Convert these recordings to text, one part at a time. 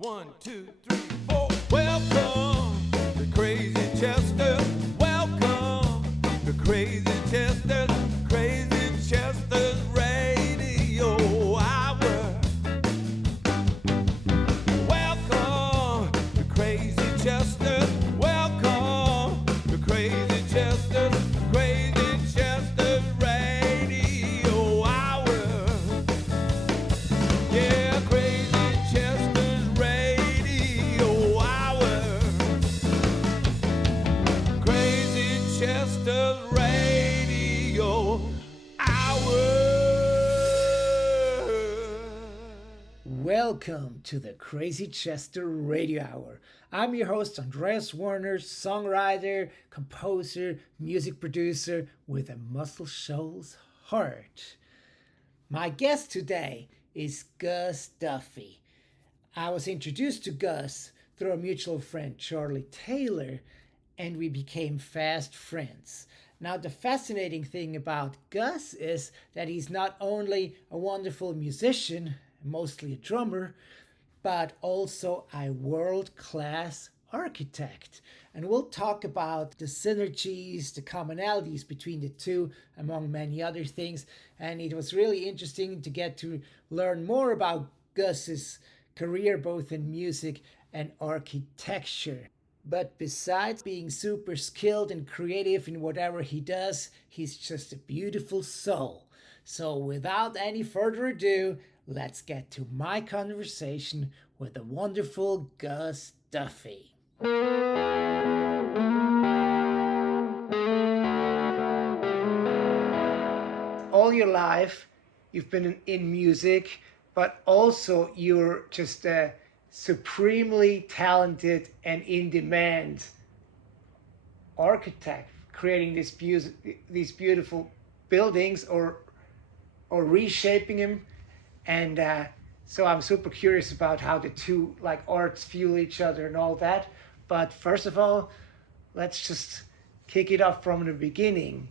1, 2, 3, 4. Welcome to Crazy Chester. Welcome to Crazy Chester. Crazy Chester's Radio Hour. Welcome to Crazy Chester. Welcome to Crazy Chester. Crazy Chester's Radio Hour. Yeah, Crazy Chester's Radio Hour. Crazy Chester's Radio Hour. Welcome to the Crazy Chester Radio Hour. I'm your host, Andreas Werner, songwriter, composer, music producer with a Muscle Shoals heart. My guest today is Gus Duffy. I was introduced to Gus through a mutual friend, Charlie Taylor, and we became fast friends. Now, the fascinating thing about Gus is that he's not only a wonderful musician, mostly a drummer, but also a world-class architect. And we'll talk about the synergies, the commonalities between the two, among many other things. And it was really interesting to get to learn more about Gus's career, both in music and architecture. But besides being super skilled and creative in whatever he does, he's just a beautiful soul. So without any further ado, let's get to my conversation with the wonderful Gus Duffy. All your life, you've been in music, but also you're just a supremely talented and in-demand architect, creating these beautiful buildings or reshaping them. And so I'm super curious about how the two arts fuel each other and all that. But first of all, let's just kick it off from the beginning.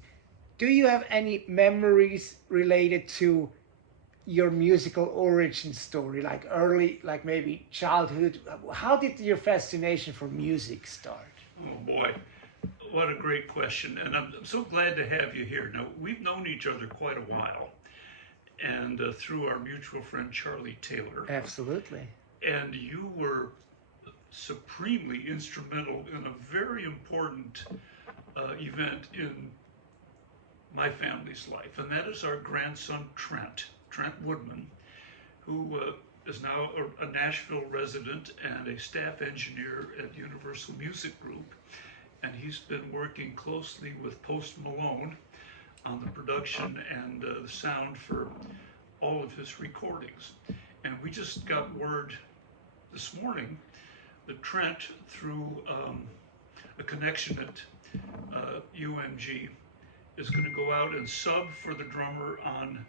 Do you have any memories related to your musical origin story, like early, like maybe childhood? How did your fascination for music start? Oh boy, what a great question. And I'm so glad to have you here. Now, we've known each other quite a while, and through our mutual friend Charlie Taylor. Absolutely. And you were supremely instrumental in a very important event in my family's life, and that is our grandson Trent Woodman, who is now a Nashville resident and a staff engineer at Universal Music Group, and he's been working closely with Post Malone on the production and the sound for all of his recordings. And we just got word this morning that Trent, through a connection at UMG, is going to go out and sub for the drummer on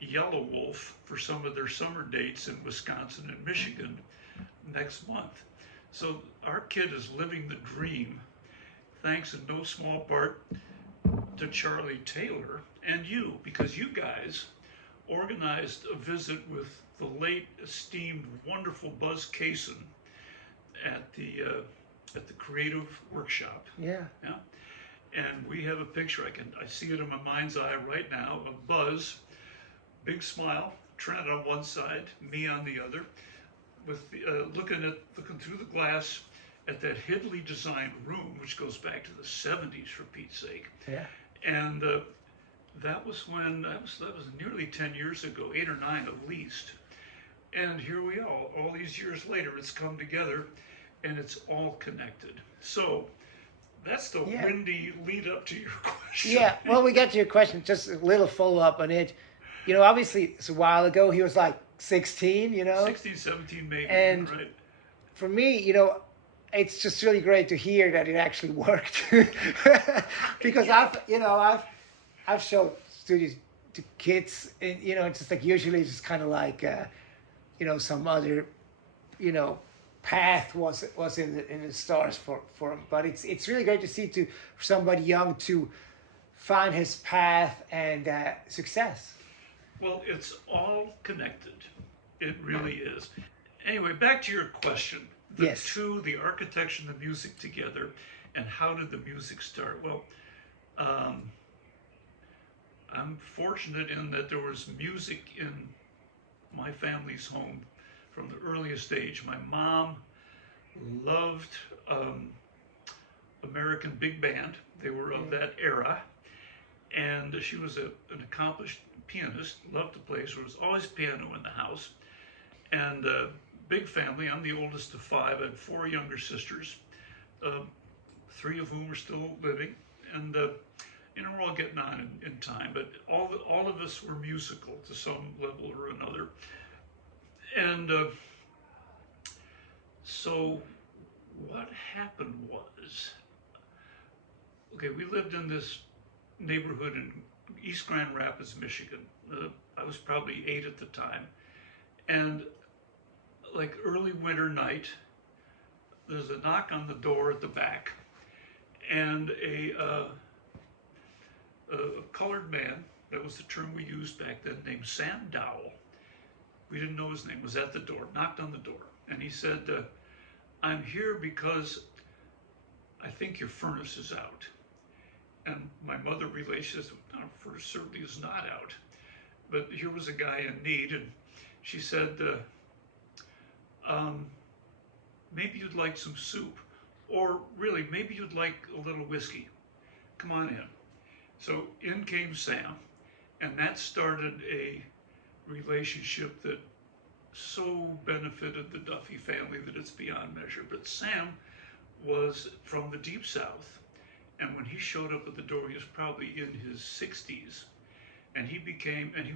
Yellow Wolf for some of their summer dates in Wisconsin and Michigan next month. So our kid is living the dream, thanks in no small part to Charlie Taylor and you, because you guys organized a visit with the late esteemed wonderful Buzz Kaysen at the Creative Workshop. Yeah. And we have a picture, I see it in my mind's eye right now, of Buzz, big smile, Trent on one side, me on the other, with looking through the glass at that hiddly designed room, which goes back to the 70s, for Pete's sake. Yeah. And that was nearly 10 years ago, 8 or 9 at least. And here we are, all these years later, it's come together and it's all connected. So that's the windy lead up to your question. Yeah, well, we got to your question, just a little follow-up on it. You know, obviously, it's a while ago. He was like 16, 16, 17 maybe, and right? For me, it's just really great to hear that it actually worked. Because I've showed studios to kids, and, it's just like usually it's just kind of like, some other, path was in the stars for him. But it's really great to see for somebody young to find his path and success. Well, it's all connected. It really is. Anyway, back to your question. The Yes. two, the architecture and the music together, and how did the music start? Well, I'm fortunate in that there was music in my family's home from the earliest age. My mom loved American big band. They were of that era. And she was an accomplished pianist, loved to play, so there was always piano in the house. And big family, I'm the oldest of five. I had four younger sisters, three of whom are still living. And we're all getting on in time, but all of us were musical to some level or another. And so what happened was, okay, we lived in this neighborhood in East Grand Rapids, Michigan. I was probably 8 at the time. And like early winter night, there's a knock on the door at the back, and a colored man, that was the term we used back then, named Sam Dowell, we didn't know his name, was at the door, knocked on the door, and he said, I'm here because I think your furnace is out. And my mother relayed, she says, no, furnace certainly is not out. But here was a guy in need, and she said, maybe you'd like some soup, or really, maybe you'd like a little whiskey. Come on in. So in came Sam, and that started a relationship that so benefited the Duffy family that it's beyond measure. But Sam was from the Deep South, and when he showed up at the door, he was probably in his 60s, and he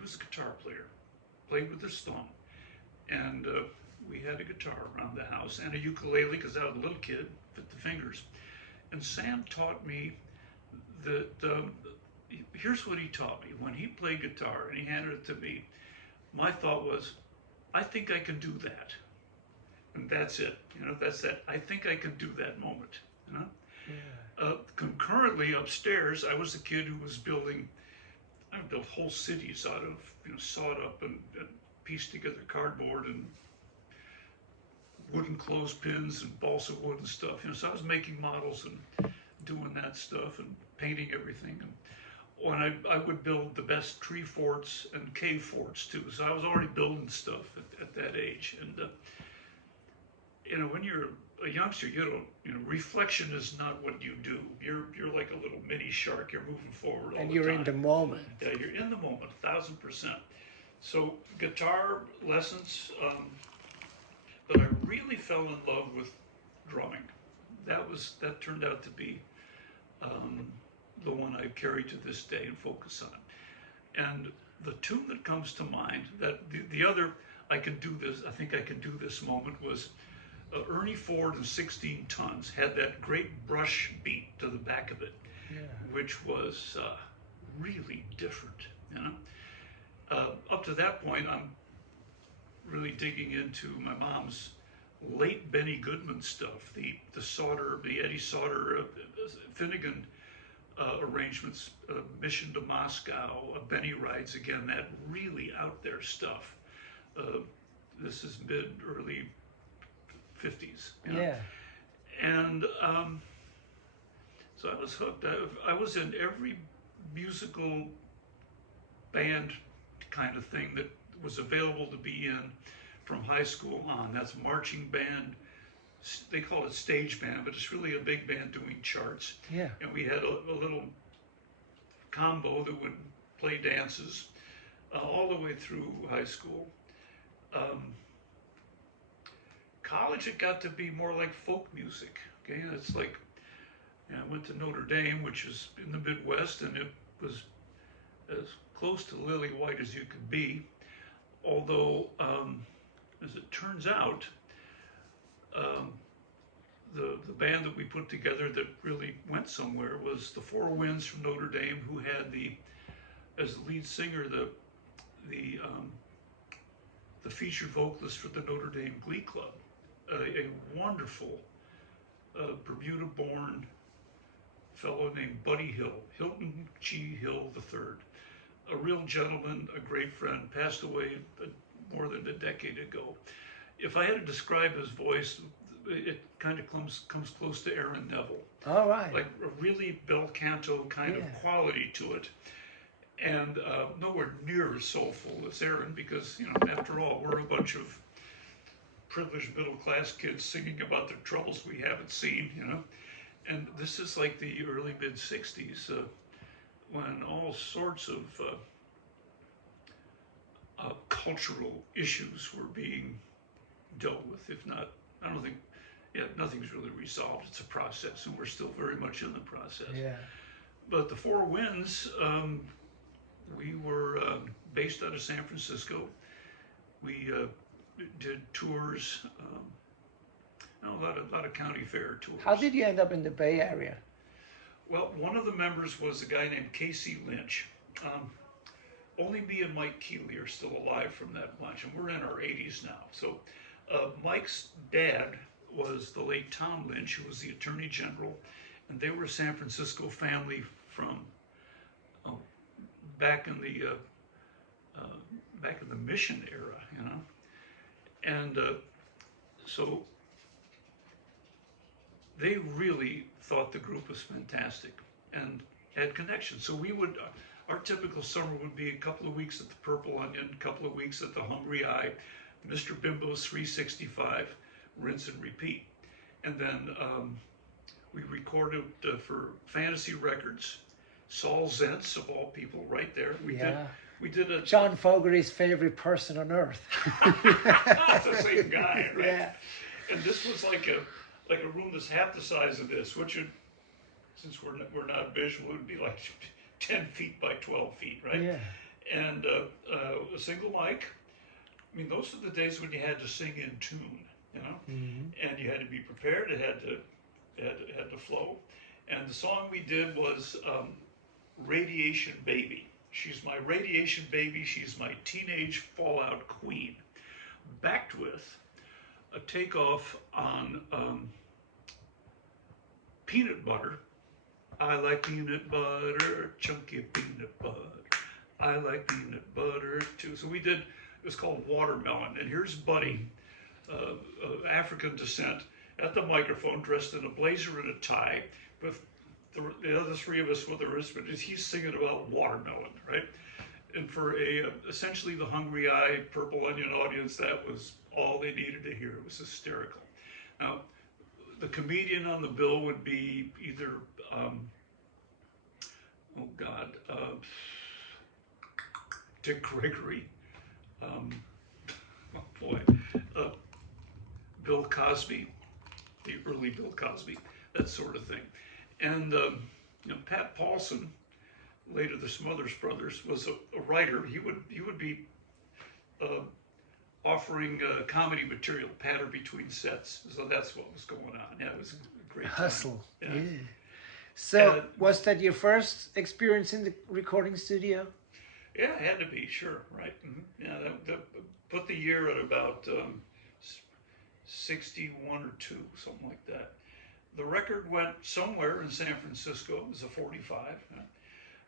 was a guitar player, played with his thumb, and we had a guitar around the house and a ukulele because I was a little kid, fit the fingers. And Sam taught me that, here's what he taught me. When he played guitar and he handed it to me, my thought was, I think I can do that. And that's it, that's that, I think I can do that moment, Yeah. Concurrently upstairs, I was the kid who was I built whole cities out of, sawed up and pieced together cardboard and wooden clothespins and balsa wood and stuff. So I was making models and doing that stuff and painting everything. And when I would build the best tree forts and cave forts too. So I was already building stuff at that age. And when you're a youngster, reflection is not what you do. You're like a little mini shark. You're moving forward all the time. And you're in the moment. Yeah, you're in the moment, 1,000%. So guitar lessons, but I really fell in love with drumming. That turned out to be the one I carry to this day and focus on. And the tune that comes to mind, that the other I think I can do this moment was Ernie Ford and 16 Tons had that great brush beat to the back of it, which was really different, Up to that point, I'm really digging into my mom's late Benny Goodman stuff, the Eddie Sauter, Finnegan arrangements, Mission to Moscow, Benny Rides Again, that really out there stuff. This is early 50s. Yeah. And so I was hooked. I was in every musical band kind of thing that was available to be in from high school on. That's marching band. They call it stage band, but it's really a big band doing charts. Yeah. And we had a little combo that would play dances all the way through high school. College, it got to be more like folk music. Okay, it's like, I went to Notre Dame, which is in the Midwest, and it was as close to lily white as you could be. Although, as it turns out, the band that we put together that really went somewhere was the Four Winds from Notre Dame, who had as the lead singer, the featured vocalist for the Notre Dame Glee Club, a wonderful Bermuda-born fellow named Buddy Hill, Hilton G. Hill III, a real gentleman, a great friend, passed away more than a decade ago. if I had to describe his voice, it kind of comes close to Aaron Neville. All right. Like a really bel canto kind of quality to it. And nowhere near as soulful as Aaron, because, after all, we're a bunch of privileged middle-class kids singing about their troubles we haven't seen, And this is like the early mid-'60s, when all sorts of cultural issues were being dealt with. If not, I don't think, nothing's really resolved. It's a process, and we're still very much in the process. Yeah. But the Four Winds, we were based out of San Francisco. We did tours, a lot of county fair tours. How did you end up in the Bay Area? Well, one of the members was a guy named Casey Lynch. Only me and Mike Keeley are still alive from that bunch, and we're in our 80s now. So Mike's dad was the late Tom Lynch, who was the Attorney General, and they were a San Francisco family from back in the Mission era, and so they really thought the group was fantastic and had connections. So our typical summer would be a couple of weeks at the Purple Onion, a couple of weeks at the Hungry Eye, Mr. Bimbo's 365, rinse and repeat. And then we recorded for Fantasy Records, Saul Zentz, of all people, right there. We did a John Fogerty's favorite person on earth. That's the same guy, right? Yeah. And this was like a room that's half the size of this, which would, since we're not visual, it would be like 10 feet by 12 feet, right? Yeah. And a single mic. I mean, those are the days when you had to sing in tune, and you had to be prepared. It had to flow. And the song we did was Radiation Baby. She's my radiation baby. She's my teenage fallout queen. Backed with a takeoff on peanut butter. I like peanut butter, chunky peanut butter. I like peanut butter too. So we did, it was called Watermelon. And here's Buddy, of African descent, at the microphone, dressed in a blazer and a tie, with the other three of us with our instruments. He's singing about watermelon, right? And for essentially the Hungry Eye, Purple Onion audience, that was all they needed to hear. It was hysterical. Now, the comedian on the bill would be either, Dick Gregory, Bill Cosby, the early Bill Cosby, that sort of thing. And Pat Paulson, later the Smothers Brothers, was a writer. He would be offering comedy material, patter between sets. So that's what was going on. Yeah, it was a great time. Hustle. Yeah. Yeah. So was that your first experience in the recording studio? Yeah, it had to be, sure, right. Mm-hmm. Yeah, that put the year at about 61 or 2, something like that. The record went somewhere in San Francisco. It was a 45.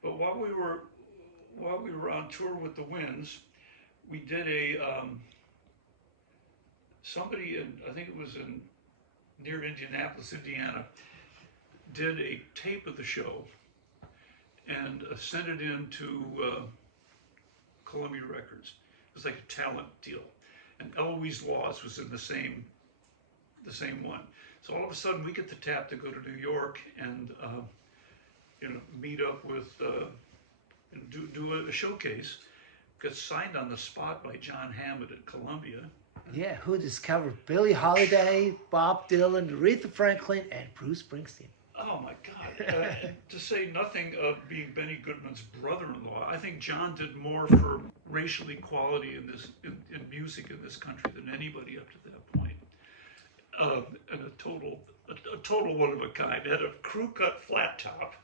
But while we were on tour with the Winds, we did somebody in, I think it was near Indianapolis, Indiana, did a tape of the show and sent it in to Columbia Records. It was like a talent deal, and Eloise Laws was in the same one. So all of a sudden, we get the tap to go to New York and meet up with and do a showcase. Got signed on the spot by John Hammond at Columbia. Yeah, who discovered Billie Holiday, Bob Dylan, Aretha Franklin, and Bruce Springsteen. Oh my God! To say nothing of being Benny Goodman's brother-in-law, I think John did more for racial equality in music in this country than anybody up to that point. And a total one of a kind. Had a crew-cut flat top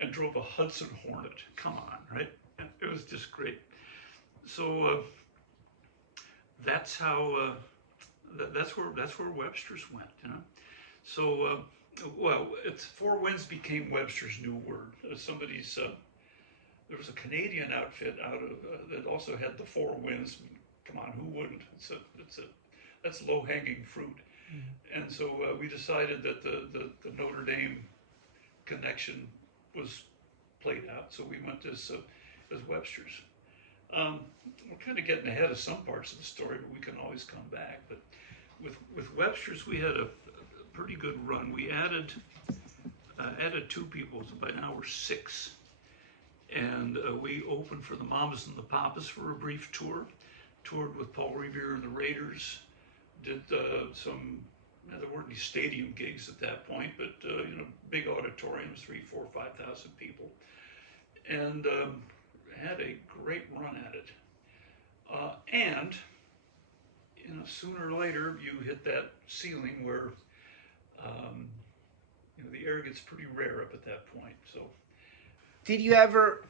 and drove a Hudson Hornet. Come on, right? It was just great. So that's how that's where Webster's went, So it's Four Winds became Webster's new word. There was a Canadian outfit out of that also had the Four Winds. Come on, who wouldn't? It's a that's low-hanging fruit. And so we decided that the Notre Dame connection was played out, so we went as Webster's. We're kind of getting ahead of some parts of the story, but we can always come back. But with Webster's, we had a pretty good run. We added 2 people, so by now we're 6. And we opened for the Mamas and the Papas for a brief tour. Toured with Paul Revere and the Raiders. Did some, there weren't any stadium gigs at that point, but big auditoriums, 3, 4, 5,000 people. And had a great run at it. And sooner or later you hit that ceiling where the air gets pretty rare up at that point. So, did you ever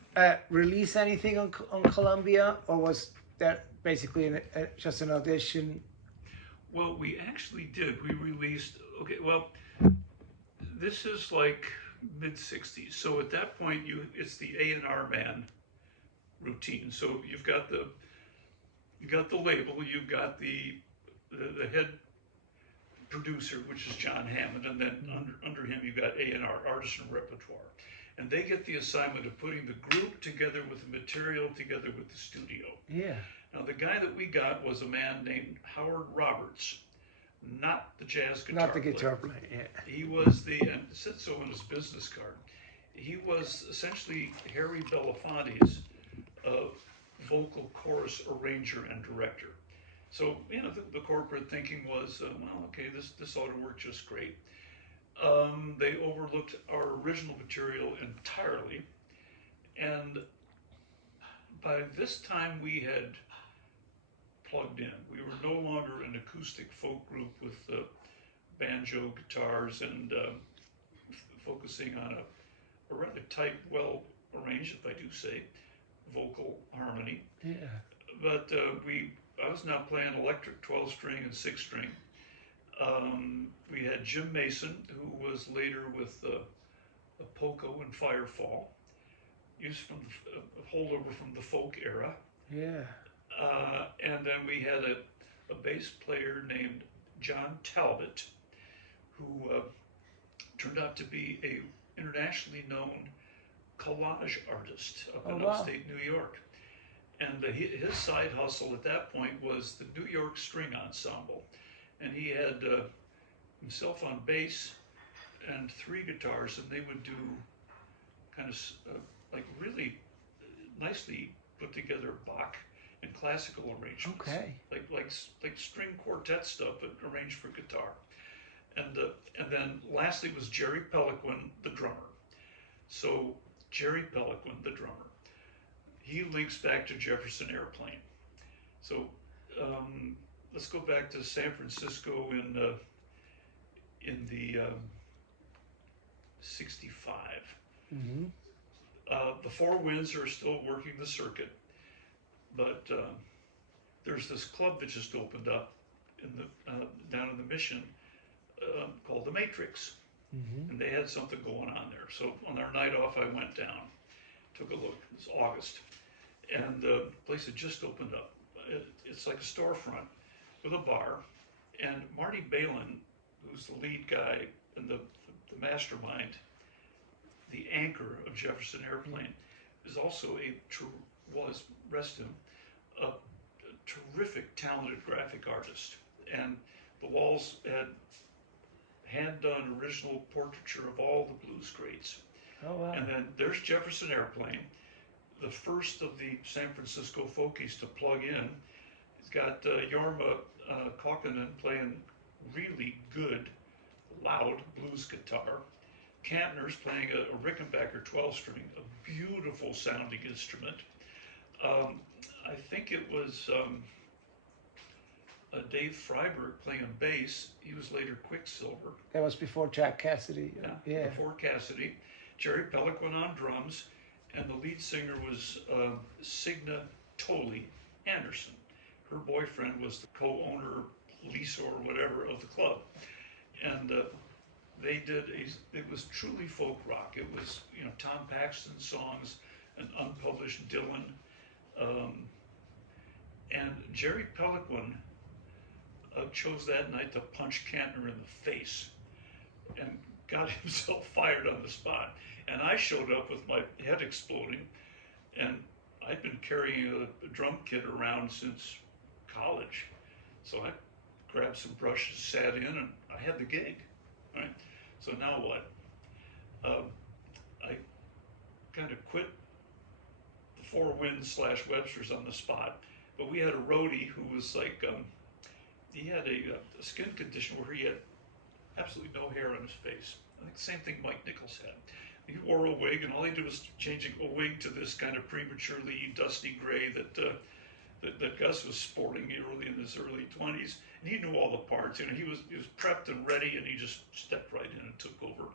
release anything on Columbia, or was that basically just an audition? Well, we actually did. We released. Okay, well, this is like mid-60s. So at that point, it's the A&R man routine. So you've got the label, you've got the head producer, which is John Hammond, and then under him you've got A&R, artist and repertoire. And they get the assignment of putting the group together with the material together with the studio. Yeah. Now the guy that we got was a man named Howard Roberts, not the jazz guitar player. Not the guitar player, yeah. He was and it said so in his business card, he was essentially Harry Belafonte's vocal chorus arranger and director. So, the corporate thinking was, well, okay, this ought to work just great. They overlooked our original material entirely, and by this time we had plugged in. We were no longer an acoustic folk group with banjo, guitars, and focusing on a rather tight, well-arranged, if I do say, vocal harmony. Yeah. But I was now playing electric 12-string and 6-string. We had Jim Mason, who was later with Poco and Firefall, used from a holdover from the folk era. Yeah. And then we had a bass player named John Talbot, who turned out to be a internationally known collage artist up in upstate New York. And his side hustle at that point was the New York String Ensemble. And he had himself on bass and 3 guitars, and they would do kind of like really nicely put together Bach and classical arrangements. Okay. Like string quartet stuff, but arranged for guitar. And then lastly was Jerry Peliquin, the drummer. So Jerry Peliquin, the drummer, he links back to Jefferson Airplane. So let's go back to San Francisco in the 65. Mm-hmm. The Four Winds are still working the circuit, but there's this club that just opened up down in the Mission called the Matrix. Mm-hmm. And they had something going on there. So on our night off, I went down, took a look. It was August, and the place had just opened up. It's like a storefront with a bar, and Marty Balin, who's the lead guy and the mastermind, the anchor of Jefferson Airplane, is also rest him, a terrific, talented graphic artist. And the walls had hand-done original portraiture of all the blues greats. Oh, wow. And then there's Jefferson Airplane, the first of the San Francisco folkies to plug in. He's got Jorma Kaukonen playing really good, loud blues guitar. Kantner's playing a Rickenbacker 12-string, a beautiful sounding instrument. I think it was Dave Freiberg playing bass. He was later Quicksilver. That was before Jack Cassidy. Yeah. Before Cassidy. Jerry Peliquin on drums, and the lead singer was Signa Tolley Anderson. Her boyfriend was the co-owner, leaser, or whatever of the club. And they did it was truly folk rock. It was, Tom Paxton songs, an unpublished Dylan. And Jerry Peliquin chose that night to punch Kantner in the face and got himself fired on the spot. And I showed up with my head exploding, and I'd been carrying a drum kit around since college. So I grabbed some brushes, sat in, and I had the gig, right? So now what? I kind of quit the Four Winds / Webster's on the spot, but we had a roadie who was like, he had a skin condition where he had absolutely no hair on his face. I think the same thing Mike Nichols had. He wore a wig, and all he did was changing a wig to this kind of prematurely dusty gray that Gus was sporting early in his early 20s. And he knew all the parts. You know, he was prepped and ready, and he just stepped right in and took over.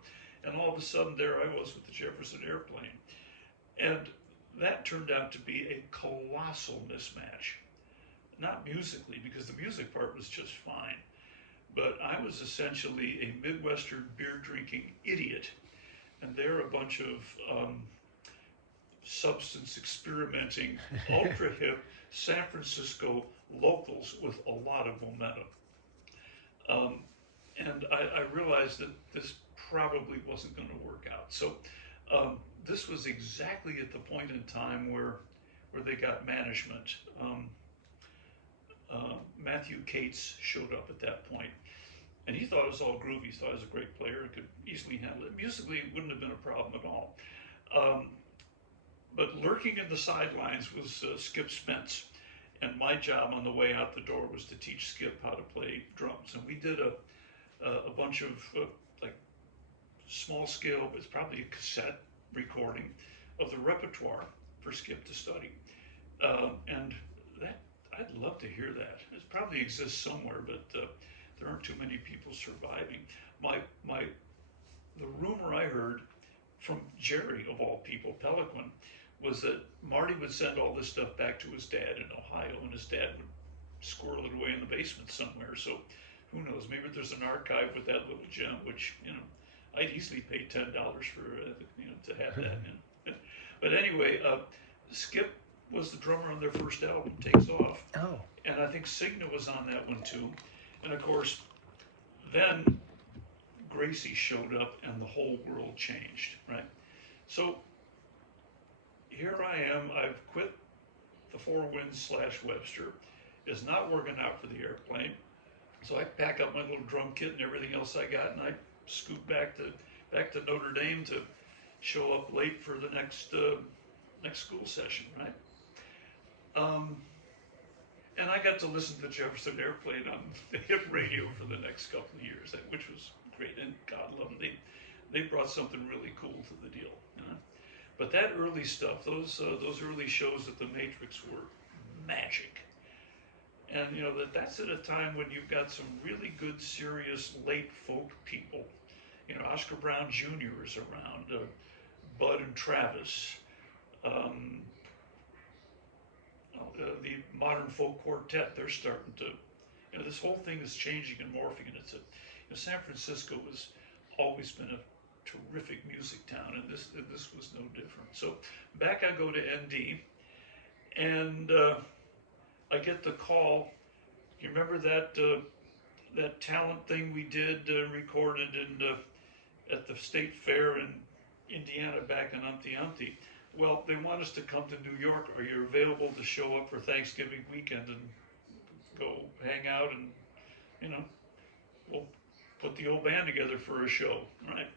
And all of a sudden, there I was with the Jefferson Airplane. And that turned out to be a colossal mismatch. Not musically, because the music part was just fine. But I was essentially a Midwestern beer-drinking idiot. And they're a bunch of substance experimenting, ultra hip San Francisco locals with a lot of momentum. And I realized that this probably wasn't going to work out. So this was exactly at the point in time where they got management. Matthew Cates showed up at that point. And he thought it was all groovy. He thought he was a great player and could easily handle it. Musically, it wouldn't have been a problem at all. But lurking in the sidelines was Skip Spence. And my job on the way out the door was to teach Skip how to play drums. And we did a bunch of like small scale, it's probably a cassette recording of the repertoire for Skip to study. And that, I'd love to hear that. It probably exists somewhere, but there aren't too many people surviving. The rumor I heard from Jerry, of all people, Pelican, was that Marty would send all this stuff back to his dad in Ohio, and his dad would squirrel it away in the basement somewhere. So who knows, maybe there's an archive with that little gem, which, you know, I'd easily pay $10 for, to have that. But anyway, Skip was the drummer on their first album, Takes Off. Oh. And I think Cigna was on that one too. And of course, then Gracie showed up and the whole world changed, right? So here I am, I've quit the Four Winds / Webster. It's not working out for the Airplane. So I pack up my little drum kit and everything else I got, and I scoot back to Notre Dame to show up late for the next school session, right? And I got to listen to Jefferson Airplane on the hip radio for the next couple of years, which was great. And God love them, they brought something really cool to the deal. You know? But that early stuff, those early shows at the Matrix were magic. And you know that's at a time when you've got some really good, serious late folk people. You know, Oscar Brown Jr. is around, Bud and Travis. The modern folk quartet, they're starting to, you know, this whole thing is changing and morphing, and San Francisco has always been a terrific music town, and this was no different. So back I go to ND, and I get the call. You remember that talent thing we did, recorded at the State Fair in Indiana back in Umpty Umpty? Well, they want us to come to New York. Are you available to show up for Thanksgiving weekend and go hang out, and, you know, we'll put the old band together for a show, right?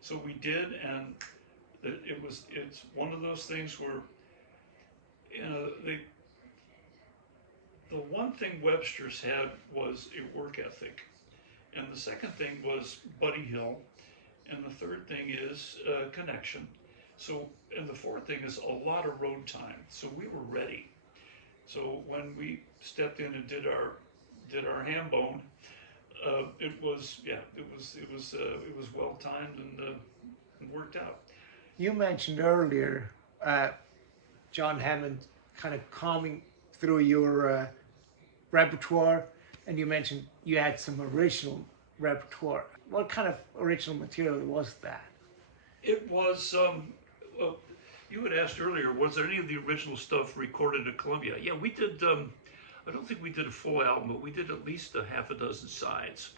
So we did, and it's one of those things where, you know, the one thing Webster's had was a work ethic, and the second thing was Buddy Hill, and the third thing is connection. So, and the fourth thing is a lot of road time. So we were ready. So when we stepped in and did our ham bone, it was well timed and worked out. You mentioned earlier John Hammond kind of combing through your repertoire, and you mentioned you had some original repertoire. What kind of original material was that? It was, you had asked earlier, was there any of the original stuff recorded at Columbia? Yeah, we did I don't think we did a full album, but we did at least a half a dozen sides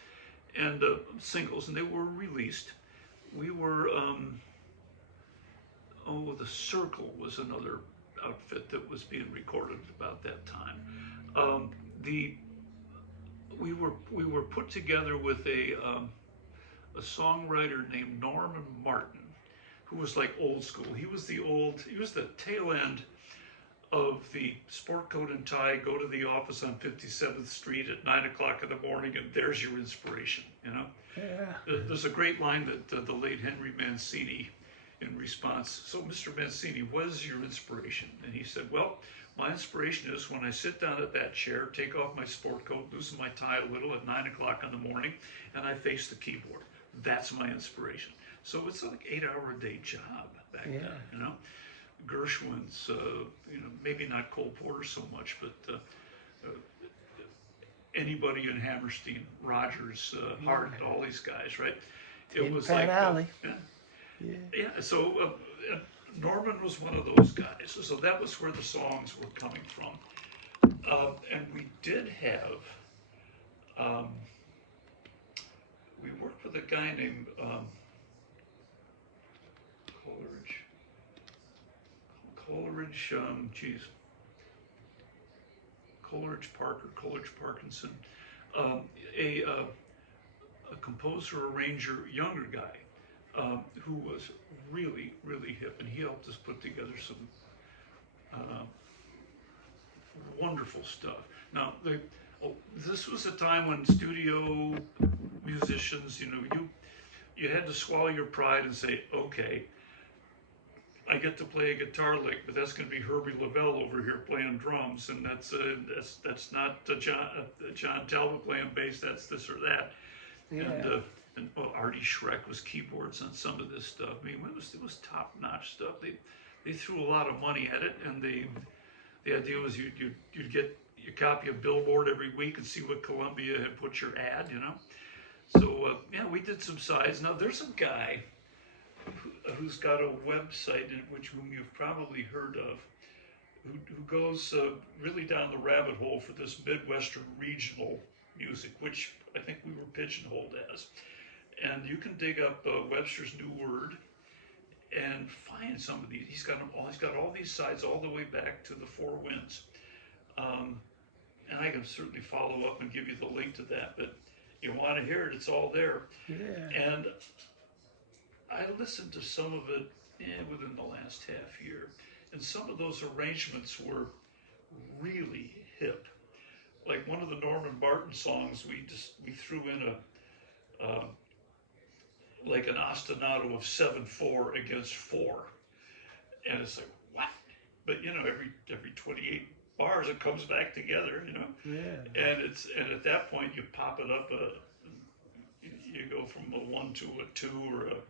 and singles, and they were released. We were, The Circle was another outfit that was being recorded about that time. We were put together with a songwriter named Norman Martin, who was like old school. He was the tail end of the sport coat and tie, go to the office on 57th Street at 9 o'clock in the morning, and there's your inspiration, you know? Yeah. There's a great line that the late Henry Mancini, in response, so Mr. Mancini, what is your inspiration? And he said, well, my inspiration is when I sit down at that chair, take off my sport coat, loosen my tie a little at 9 o'clock in the morning, and I face the keyboard. That's my inspiration. So it's like 8-hour a day job back then, you know? Gershwin's, maybe not Cole Porter so much, but anybody in Hammerstein, Rogers, Hart, all these guys, right? It was Pan like, Alley. yeah. So Norman was one of those guys. So that was where the songs were coming from. And we did have, we worked with a guy named Coleridge Parkinson, a composer, arranger, younger guy, who was really, really hip, and he helped us put together some wonderful stuff. Now, this was a time when studio musicians, you had to swallow your pride and say, okay, I get to play a guitar lick, but that's going to be Herbie Lavelle over here playing drums, and that's not John Talbot playing bass. That's this or that. Yeah. And Artie Schreck was keyboards on some of this stuff. I mean, it was top-notch stuff. They threw a lot of money at it, and the idea was you'd get your copy of Billboard every week and see what Columbia had put your ad, So we did some sides. Now there's a guy who's got a website whom you've probably heard of, who goes really down the rabbit hole for this Midwestern regional music, which I think we were pigeonholed as. And you can dig up Webster's New Word and find some of these. He's got all these sides all the way back to the Four Winds. And I can certainly follow up and give you the link to that, but you want to hear it, it's all there. Yeah. And I listened to some of it within the last half year, and some of those arrangements were really hip. Like one of the Norman Martin songs, we threw in like an ostinato of 7/4 against 4, and it's like what? But every 28 bars it comes back together, Yeah. And at that point you pop it up. You go from a 1 to a 2 or a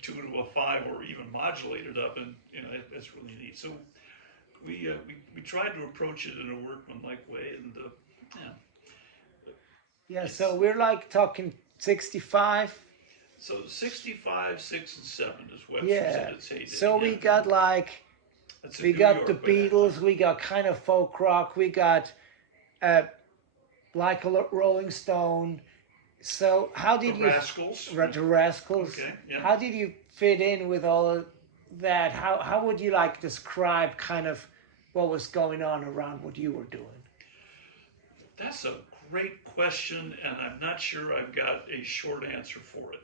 2 to a 5, or even modulate it up, and that's really neat. So we tried to approach it in a workmanlike way, and So we're like talking 65. So 65, 6, and 7 is Webster's Yeah. at its heyday. So we got That's in we New got York, the but Beatles, we got kind of folk rock, we got like a Rolling Stone. So how did the you Rascals. the Rascals? Okay, yeah. How did you fit in with all of that? How would you describe kind of what was going on around what you were doing? That's a great question, and I'm not sure I've got a short answer for it.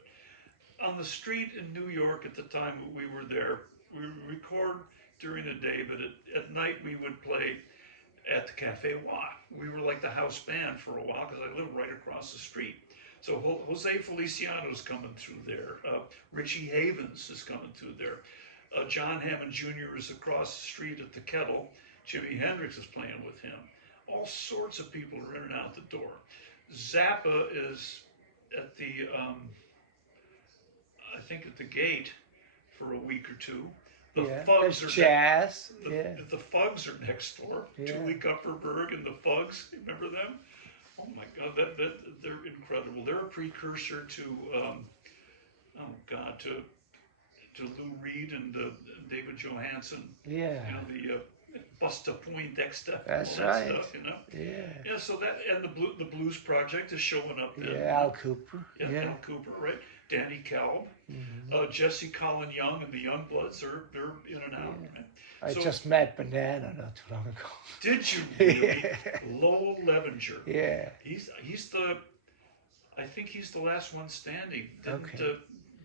On the street in New York at the time we were there, we would record during the day, but at night we would play at the Cafe Wa. We were like the house band for a while because I lived right across the street. So Jose Feliciano's coming through there. Richie Havens is coming through there. John Hammond Jr. is across the street at the Kettle. Jimi Hendrix is playing with him. All sorts of people are in and out the door. Zappa is at the, I think at the Gate for a week or two. The Fugs are jazz. The Fugs are next door. Yeah. Julie Kupferberg and the Fugs. Remember them? Oh my God, they're incredible. They're a precursor to, to Lou Reed and David Johansen. Yeah. Busta Poindexter, That's all that right. stuff, you know. Yeah. Yeah, so that, and the Blues Project is showing up then. Yeah, Al Cooper. Yeah, Yeah. Al Cooper, right? Danny Kalb, Jesse Colin Young, and the Youngbloods they're in and out. Yeah. Right? I So- just met Banana not too long ago. Did you really? Lowell Levenger. Yeah. He's the, I think he's the last one standing. Okay.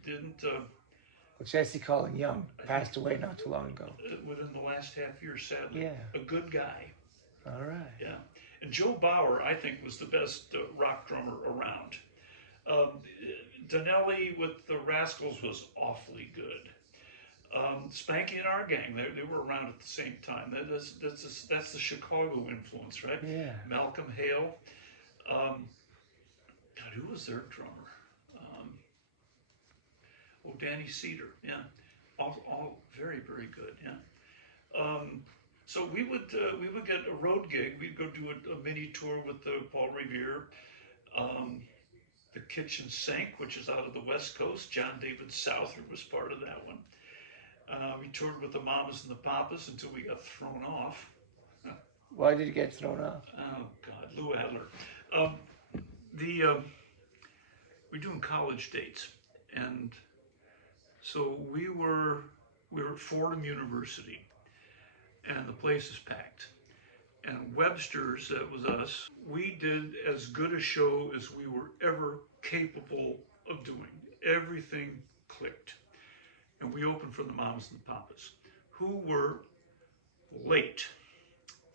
Didn't Well, Jesse Colin Young passed away not too long ago. within the last half year, sadly. Yeah. A good guy. All right. Yeah. And Joe Bauer, I think, was the best rock drummer around. Donnelly with the Rascals was awfully good. Spanky and our gang, they were around at the same time. That's the Chicago influence, right? Yeah. Malcolm Hale. God, who was their drummer? Danny Cedar. Yeah, all very, very good. Yeah. So we would get a road gig. We'd go do a mini tour with Paul Revere. The Kitchen Sink, which is out of the West Coast. John David Souther was part of that one. We toured with the Mamas and the Papas until we got thrown off. Why did you get thrown off? Oh God, Lou Adler. We're doing college dates, and so we were at Fordham University, and the place is packed. And Webster's, that was us, we did as good a show as we were ever capable of doing. Everything clicked. And we opened for the Mamas and the Papas, who were late.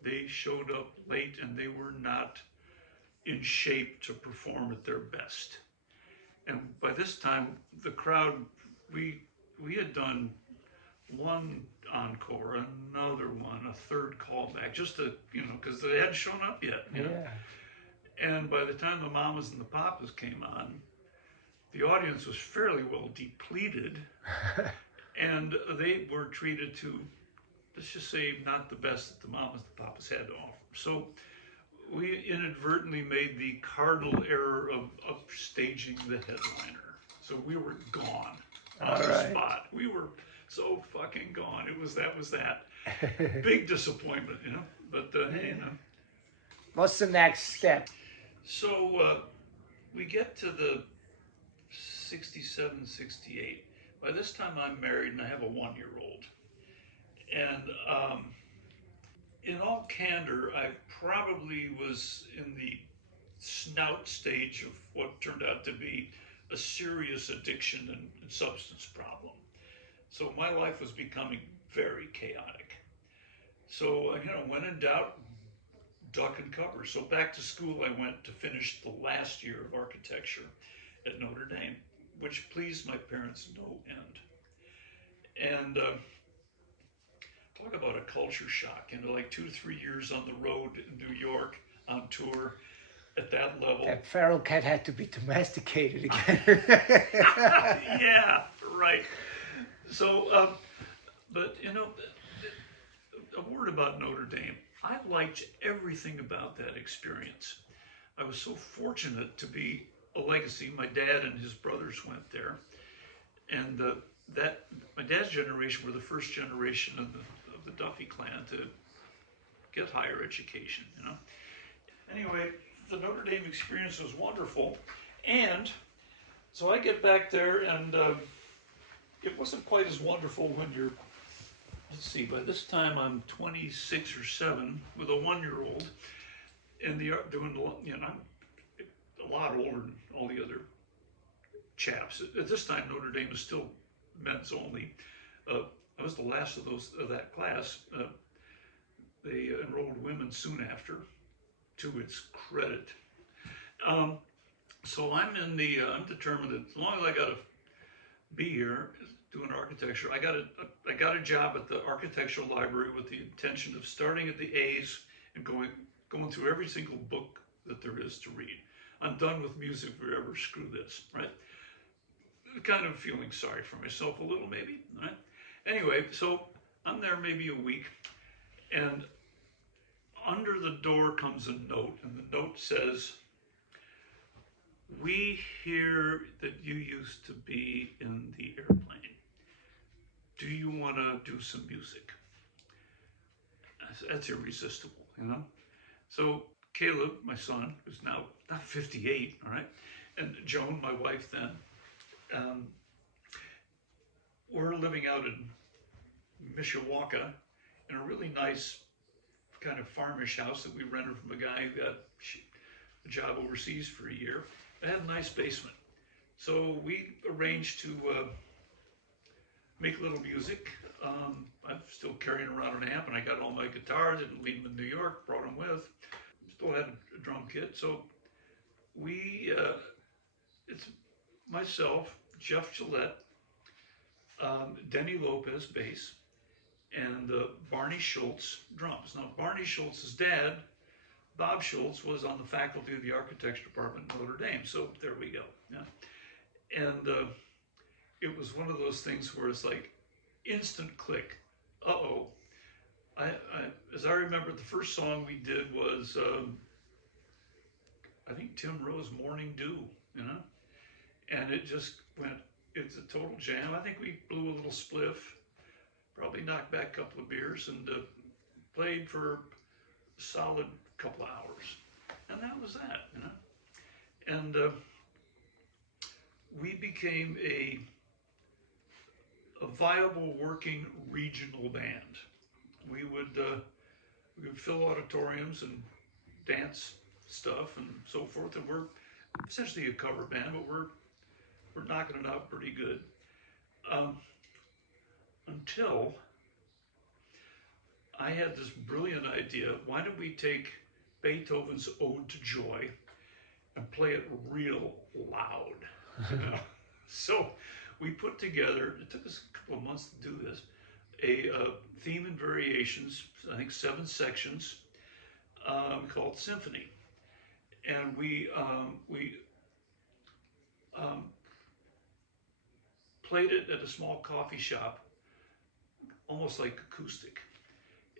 They showed up late and they were not in shape to perform at their best. And by this time, the crowd, we had done one encore, another one, a third callback, just to, because they hadn't shown up yet. You know? Yeah. And by the time the Mamas and the Papas came on, the audience was fairly well depleted, and they were treated to, let's just say, not the best that the Mamas and the Papas had to offer. So we inadvertently made the cardinal error of upstaging the headliner. So we were gone on the spot. We were so fucking gone. That was that. Big disappointment, But hey, What's the next step? So we get to the 67, 68. By this time I'm married and I have a 1-year-old. And in all candor, I probably was in the snout stage of what turned out to be a serious addiction and substance problem. So my life was becoming very chaotic. So, when in doubt, duck and cover. So back to school I went to finish the last year of architecture at Notre Dame, which pleased my parents no end. And talk about a culture shock, like 2 to 3 years on the road in New York on tour at that level. That feral cat had to be domesticated again. Yeah, right. So, but a word about Notre Dame. I liked everything about that experience. I was so fortunate to be a legacy. My dad and his brothers went there, and my dad's generation were the first generation of the Duffy clan to get higher education. Anyway, the Notre Dame experience was wonderful, and so I get back there, and it wasn't quite as wonderful when you're. Let's see, by this time I'm 26 or 7 with a 1-year-old, and doing, I'm a lot older than all the other chaps. At this time, Notre Dame is still men's only. I was the last of that class. They enrolled women soon after, to its credit. So I'm I'm determined that as long as I got to be here doing architecture, I got a job at the architectural library with the intention of starting at the A's and going through every single book that there is to read. I'm done with music forever, screw this, right? Kind of feeling sorry for myself a little, maybe, right? Anyway, so I'm there maybe a week, and under the door comes a note, and the note says, "We hear that you used to be in the airplane. Do you want to do some music?" I That's irresistible, you know? So Caleb, my son, who's now not 58, all right, and Joan, my wife then, we're living out in Mishawaka in a really nice kind of farmish house that we rented from a guy who got a job overseas for a year. It had a nice basement. So we arranged to make a little music. I'm still carrying around an amp, and I got all my guitars. I didn't leave them in New York, brought them with. Still had a drum kit. So it's myself, Jeff Gillette, Denny Lopez, bass, and Barney Schultz, drums. Now, Barney Schultz's dad, Bob Schultz, was on the faculty of the architecture department at Notre Dame. So there we go. Yeah. And it was one of those things where it's like instant click. Uh-oh. As I remember, the first song we did was, I think Tim Rose, Morning Dew, you know? And it just went, it's a total jam. I think we blew a little spliff, probably knocked back a couple of beers, and played for a solid couple of hours. And that was that, you know? And we became a viable working regional band. We would fill auditoriums and dance stuff and so forth, and we're essentially a cover band, but we're knocking it out pretty good. Until I had this brilliant idea: why don't we take Beethoven's Ode to Joy and play it real loud? You know? So we put together, it took us a couple of months to do this, a theme and variations, I think 7 sections, called Symphony. And we played it at a small coffee shop, almost like acoustic.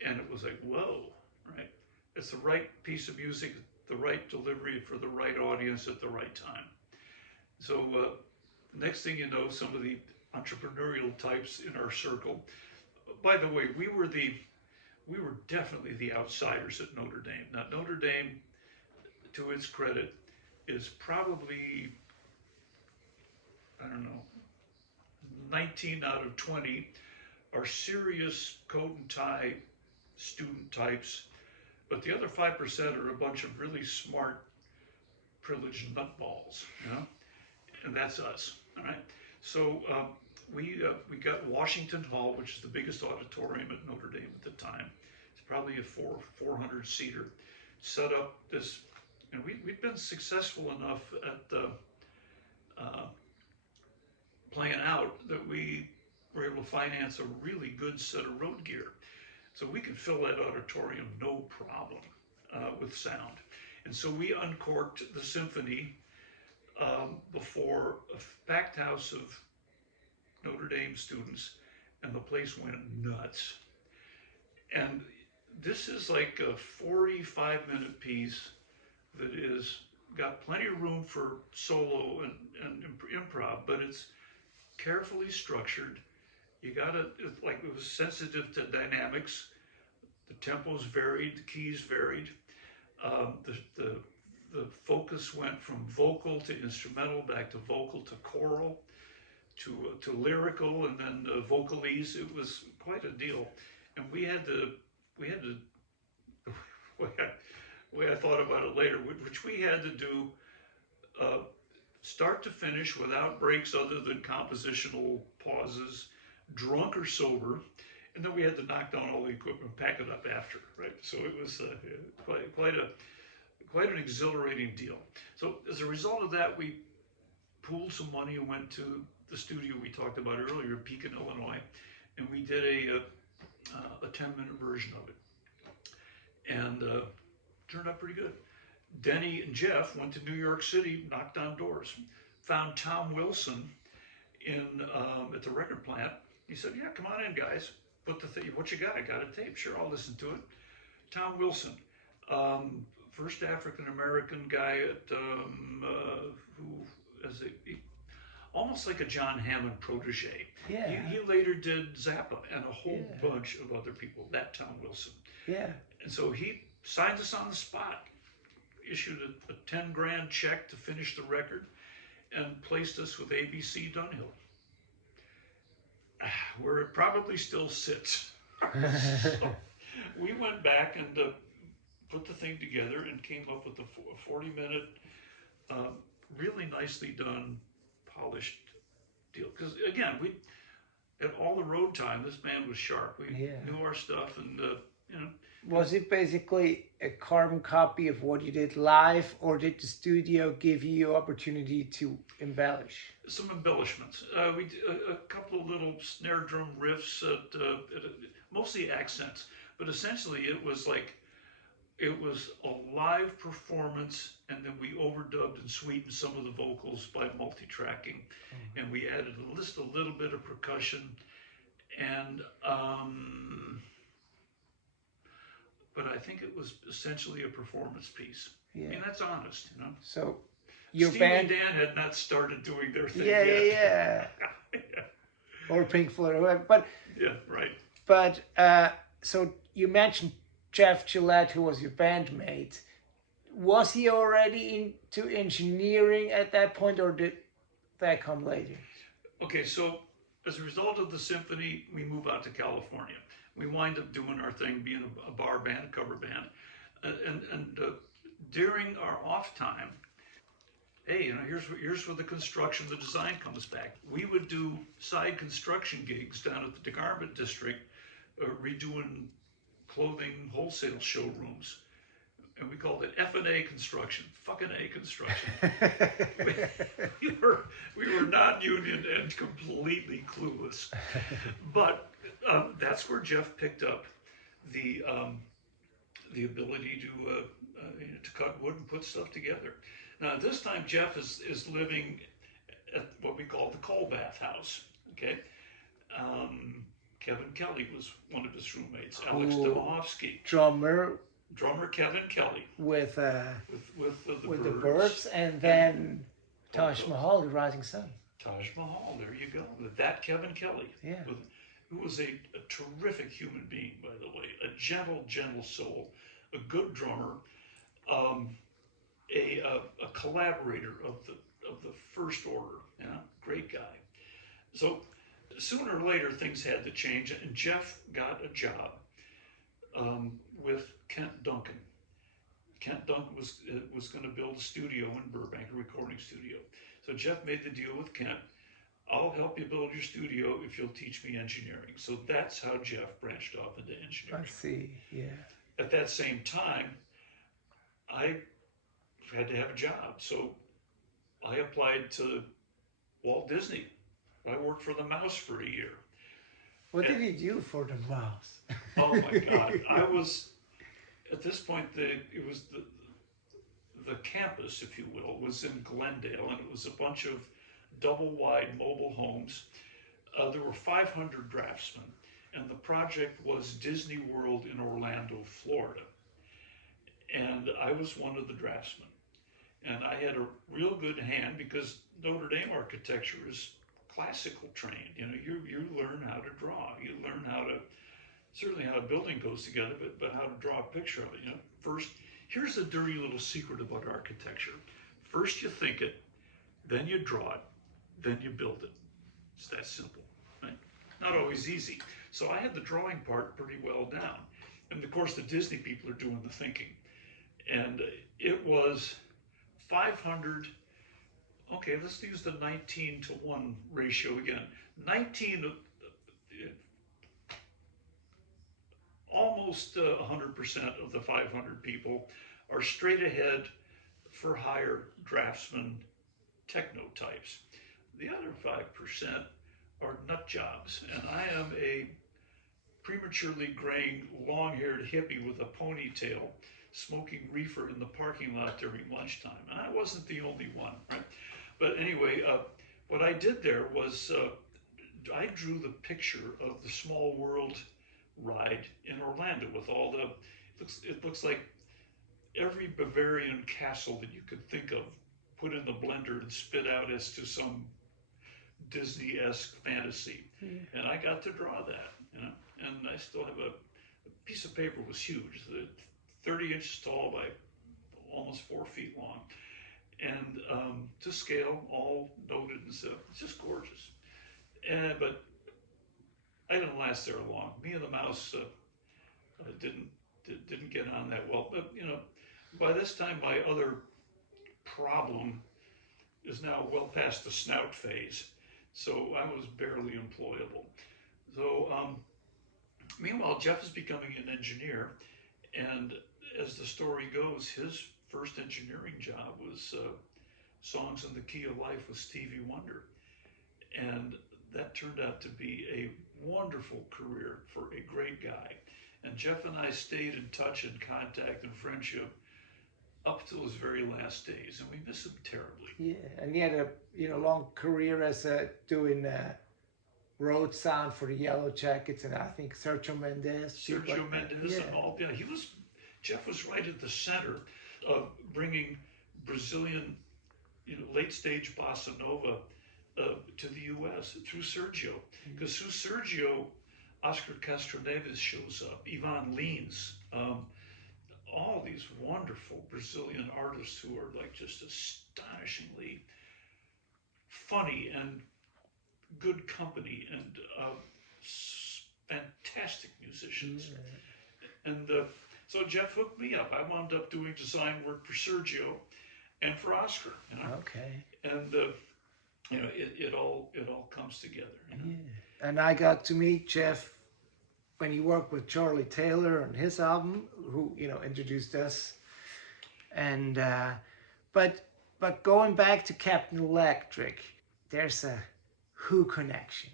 And it was like, whoa, right? It's the right piece of music, the right delivery for the right audience at the right time. So next thing you know, some of the entrepreneurial types in our circle. By the way, we were definitely the outsiders at Notre Dame. Now, Notre Dame, to its credit, is probably, I don't know, 19 out of 20 are serious coat and tie student types, but the other 5% are a bunch of really smart, privileged nutballs, you know? And that's us, all right? So we got Washington Hall, which is the biggest auditorium at Notre Dame at the time. It's probably a 400 seater. Set up this, and we'd been successful enough at playing out that we were able to finance a really good set of road gear. So we could fill that auditorium no problem with sound. And so we uncorked the symphony before a packed house of Notre Dame students, and the place went nuts. And this is like a 45-minute piece that is got plenty of room for solo and improv, but it's carefully structured. You gotta, like, it was sensitive to dynamics. The tempos varied, the keys varied. The focus went from vocal to instrumental, back to vocal to choral, to lyrical, and then vocalese. It was quite a deal. And we had to, the way I thought about it later, which we had to do start to finish without breaks other than compositional pauses, drunk or sober, and then we had to knock down all the equipment, pack it up after, right? So it was quite an exhilarating deal. So as a result of that, we pooled some money and went to the studio we talked about earlier, Pekin, Illinois, and we did a 10-minute version of it, and turned out pretty good. Denny and Jeff went to New York City, knocked on doors, found Tom Wilson at the record plant. He said, "Yeah, come on in, guys. What you got? I got a tape. Sure, I'll listen to it." Tom Wilson, first African American guy who, almost like a John Hammond protege. Yeah. He later did Zappa and a whole Yeah. bunch of other people, that Tom Wilson. Yeah. And so he signed us on the spot, issued a 10 grand check to finish the record, and placed us with ABC Dunhill, where it probably still sits. So we went back and put the thing together and came up with a 40-minute, really nicely done, polished deal. Because again, we at all the road time, this band was sharp. We knew our stuff, and you know. Was it basically a carbon copy of what you did live, or did the studio give you opportunity to embellish? Some embellishments. We did a couple of little snare drum riffs, mostly accents, but essentially it was a live performance, and then we overdubbed and sweetened some of the vocals by multi-tracking, and we added a little bit of percussion, and but I think it was essentially a performance piece. Yeah. I mean, that's honest, you know. So your Steve band, and Dan had not started doing their thing yeah, yet. yeah, or Pink Floyd, or whatever. But Yeah, right. But so you mentioned Jeff Gillette, who was your bandmate. Was he already into engineering at that point, or did that come later? Okay, so as a result of the symphony, we move out to California. We wind up doing our thing, being a bar band, a cover band, and during our off time, hey, you know, here's where the construction, the design comes back. We would do side construction gigs down at the DeGarment district, redoing clothing wholesale showrooms, and we called it F&A construction, fucking A construction. we were non-union and completely clueless, but that's where Jeff picked up the ability to cut wood and put stuff together. Now, this time Jeff is living at what we call the coal bath house. Okay, Kevin Kelly was one of his roommates. Alex Domohovsky, drummer Kevin Kelly with the Birds, and then Taj Mahal, the Rising Sun. Taj Mahal, there you go. That Kevin Kelly, Yeah. Who was a terrific human being, by the way, a gentle soul, a good drummer, a collaborator of the first order, yeah, great guy. So sooner or later things had to change, and Jeff got a job with Kent Duncan. Kent Duncan was going to build a studio in Burbank, a recording studio. So Jeff made the deal with Kent. I'll help you build your studio if you'll teach me engineering. So that's how Jeff branched off into engineering. I see, yeah. At that same time, I had to have a job. So I applied to Walt Disney. I worked for the Mouse for a year. What did he do for the Mouse? Oh my God. I was, at this point, it was the campus, if you will, was in Glendale, and it was a bunch of double-wide mobile homes. There were 500 draftsmen, and the project was Disney World in Orlando, Florida. And I was one of the draftsmen. And I had a real good hand because Notre Dame architecture is classical trained. You know, you learn how to draw. You learn how to, certainly how a building goes together, but how to draw a picture of it. You know, first, here's a dirty little secret about architecture. First you think it, then you draw it, then you build it. It's that simple, right? Not always easy. So I had the drawing part pretty well down. And of course the Disney people are doing the thinking. And it was 500, okay, let's use the 19-to-1 ratio again. 19, almost 100% of the 500 people are straight ahead for hire draftsmen, techno types. The other 5% are nut jobs, and I am a prematurely graying, long-haired hippie with a ponytail, smoking reefer in the parking lot during lunchtime, and I wasn't the only one, right? But anyway, what I did there was I drew the picture of the Small World ride in Orlando with all the, it looks like every Bavarian castle that you could think of put in the blender and spit out as to some Disney-esque fantasy. And I got to draw that, you know. And I still have a piece of paper was huge, 30 inches tall by almost 4 feet long. And to scale, all noted and stuff. It's just gorgeous. But I didn't last there long. Me and the Mouse didn't get on that well. But you know, by this time, my other problem is now well past the snout phase, so I was barely employable. So meanwhile, Jeff is becoming an engineer, and as the story goes, his first engineering job was Songs in the Key of Life with Stevie Wonder, and that turned out to be a wonderful career for a great guy. And Jeff and I stayed in touch and contact and friendship up till his very last days, and we miss him terribly. Yeah, and he had a long career as doing road sound for the Yellow Jackets, and I think Sergio Mendes. And all. Yeah, Jeff was right at the center of bringing Brazilian, late stage bossa nova to the U.S. through Sergio, because through Sergio, Oscar Castroneves shows up, Ivan Lins, all these wonderful Brazilian artists who are like just astonishingly funny and good company and fantastic musicians. And so Jeff hooked me up. I wound up doing design work for Sergio and for Oscar. Okay. And it all comes together. Yeah. And I got to meet Jeff when he worked with Charlie Taylor on his album, who introduced us. And but going back to Captain Electric, there's a Who connection.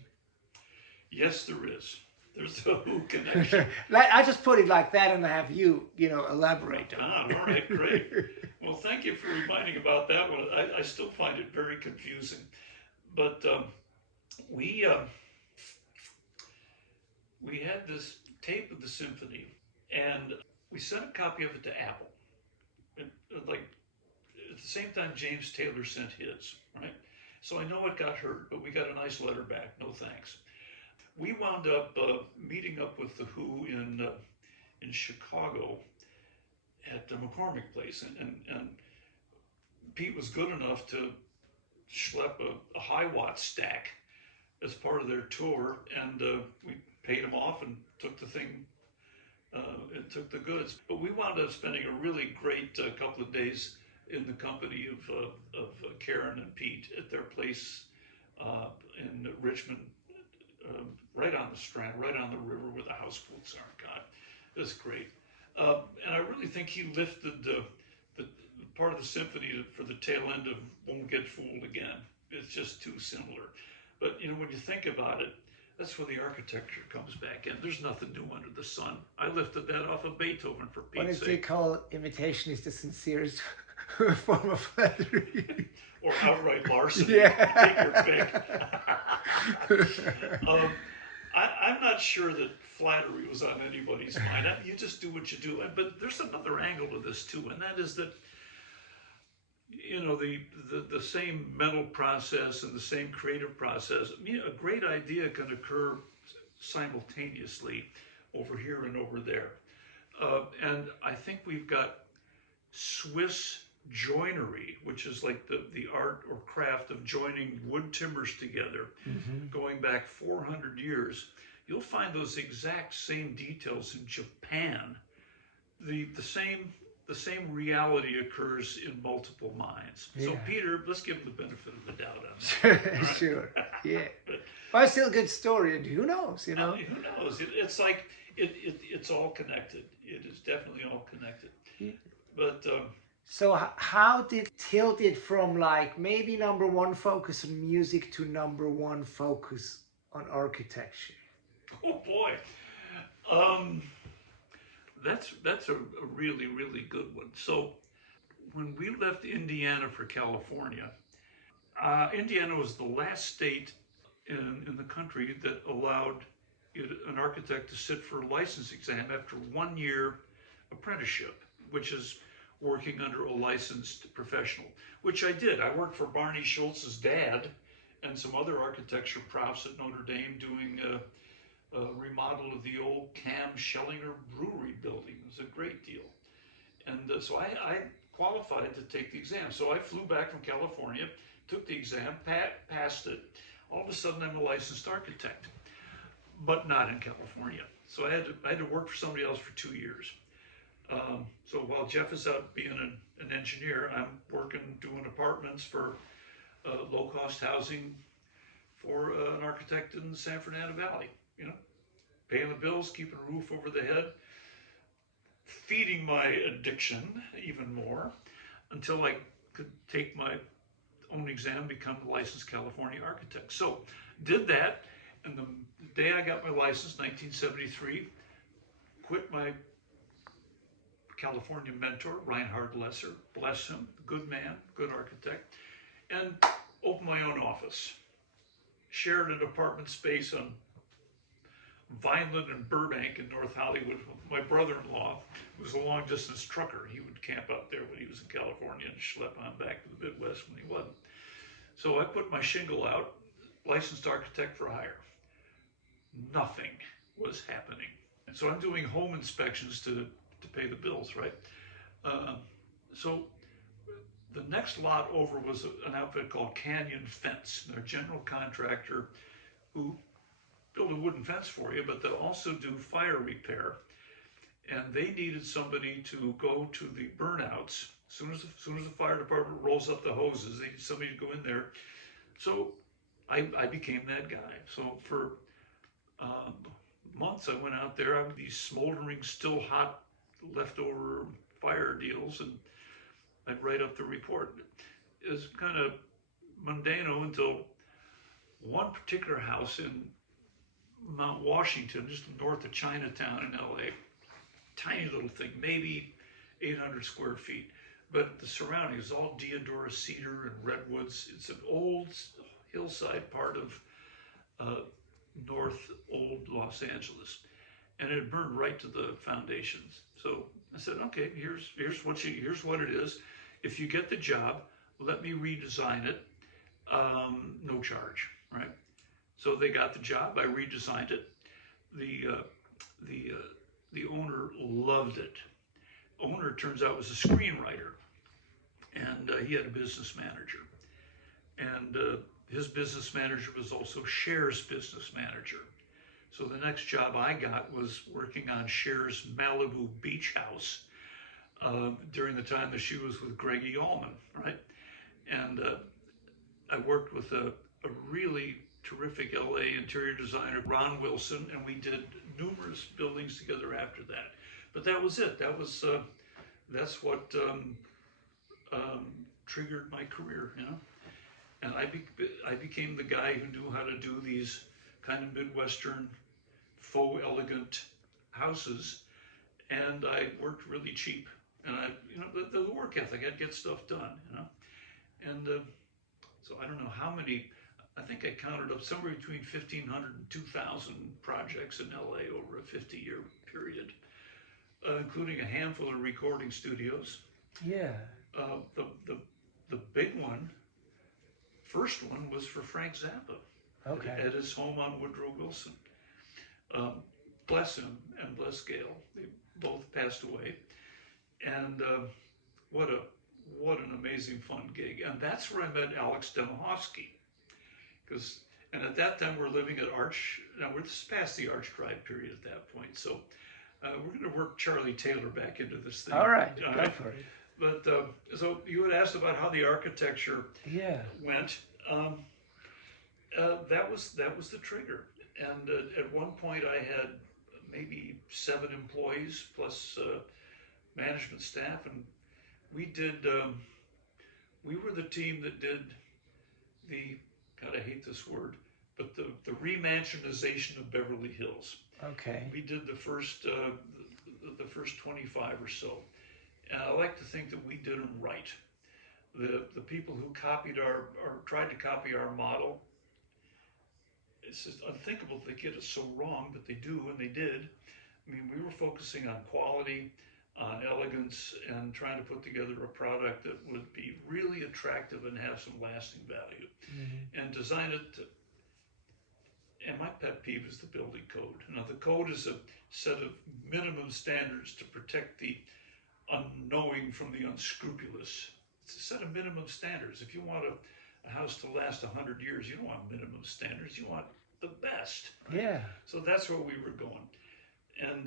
Yes, there is. There's a Who connection. I just put it like that, and I have you elaborate on it. All right, great. Well, thank you for reminding about that one. I still find it very confusing, but we had this tape of the symphony, and we sent a copy of it to Apple. And, like at the same time, James Taylor sent his, right? So I know it got heard, but we got a nice letter back. No thanks. We wound up meeting up with the Who in Chicago at the McCormick Place, and Pete was good enough to schlep a high watt stack as part of their tour, and we paid him off and took the thing and took the goods. But we wound up spending a really great couple of days in the company of Karen and Pete at their place in Richmond, right on the Strand, right on the river where the houseboats are. God, it was great. And I really think he lifted the part of the symphony for the tail end of Won't Get Fooled Again. It's just too similar. But when you think about it, that's where the architecture comes back in. There's nothing new under the sun. I lifted that off of Beethoven, for Pete's sake. What if they call imitation is the sincerest form of flattery? Or outright larceny. Yeah. Take your pick. I'm not sure that flattery was on anybody's mind. You just do what you do. But there's another angle to this too, and that is that the same mental process and the same creative process. A great idea can occur simultaneously over here and over there. And I think we've got Swiss joinery, which is like the art or craft of joining wood timbers together, going back 400 years. You'll find those exact same details in Japan. The same reality occurs in multiple minds. So Peter, let's give him the benefit of the doubt on that. Right? Sure. Yeah. But it's still a good story, and who knows, Who knows? It's like it's all connected. It is definitely all connected. Yeah. But so how did tilt it from like maybe number one focus on music to number one focus on architecture? Oh boy. That's a really, really good one. So when we left Indiana for California, Indiana was the last state in the country that allowed an architect to sit for a license exam after 1 year apprenticeship, which is working under a licensed professional, which I did. I worked for Barney Schultz's dad and some other architecture profs at Notre Dame doing a remodel of the old Cam Schellinger Brewery building. It was a great deal. And so I qualified to take the exam. So I flew back from California, took the exam, passed it. All of a sudden, I'm a licensed architect, but not in California. So I had to work for somebody else for 2 years. So while Jeff is out being an engineer, I'm working doing apartments for low-cost housing for an architect in the San Fernando Valley. You know, paying the bills, keeping a roof over the head, feeding my addiction even more until I could take my own exam, become a licensed California architect. So did that, and the day I got my license, 1973, quit my California mentor, Reinhard Lesser, bless him, good man, good architect, and opened my own office. Shared an apartment space on Vineland and Burbank in North Hollywood with my brother-in-law, who was a long-distance trucker. He would camp out there when he was in California and schlep on back to the Midwest when he wasn't. So I put my shingle out, licensed architect for hire. Nothing was happening. And so I'm doing home inspections to pay the bills, right? So the next lot over was an outfit called Canyon Fence. They're a general contractor who build a wooden fence for you, but they'll also do fire repair. And they needed somebody to go to the burnouts. As soon as the fire department rolls up the hoses, they need somebody to go in there. So I became that guy. So for months I went out there. I had these smoldering, still hot, leftover fire deals, and I'd write up the report. It was kind of mundano until one particular house in Mount Washington, just north of Chinatown in LA, tiny little thing, maybe 800 square feet, but the surroundings is all deodorus cedar and redwoods. It's an old hillside part of north old Los Angeles, and it burned right to the foundations. So I said, okay, here's what it is. If you get the job, let me redesign it, no charge, right? So they got the job. I redesigned it. The owner loved it. Owner, turns out, was a screenwriter, and he had a business manager, and his business manager was also Cher's business manager. So the next job I got was working on Cher's Malibu beach house during the time that she was with Greggy Allman, right? And I worked with a really terrific LA interior designer, Ron Wilson, and we did numerous buildings together after that. But that was it. That's what triggered my career, you know. And I became the guy who knew how to do these kind of Midwestern, faux elegant houses, and I worked really cheap. And the work ethic, I'd get stuff done, you know. And so I don't know how many. I think I counted up somewhere between 1,500 and 2,000 projects in LA over a 50-year period, including a handful of recording studios. Yeah. The big one, first one, was for Frank Zappa. Okay. At his home on Woodrow Wilson. Bless him and bless Gail. They both passed away. And what an amazing fun gig. And that's where I met Alex Demahovsky. And at that time we're living at Arch. Now we're past the Arch Drive period at that point. So we're going to work Charlie Taylor back into this thing. All right, go for it. But so you had asked about how the architecture went. That was the trigger. And at one point I had maybe 7 employees plus management staff, and we were the team that did the, God, I hate this word, but the remansionization of Beverly Hills. Okay. We did the first 25 or so, and I like to think that we did them right. The people who copied or tried to copy our model, it's just unthinkable they get it so wrong, but they do, and they did. I mean, we were focusing on quality, on elegance and trying to put together a product that would be really attractive and have some lasting value. And design it to, and my pet peeve is the building code. Now, the code is a set of minimum standards to protect the unknowing from the unscrupulous. It's a set of minimum standards. If you want a house to last 100 years, you don't want minimum standards. You want the best. Right? Yeah. So that's where we were going. And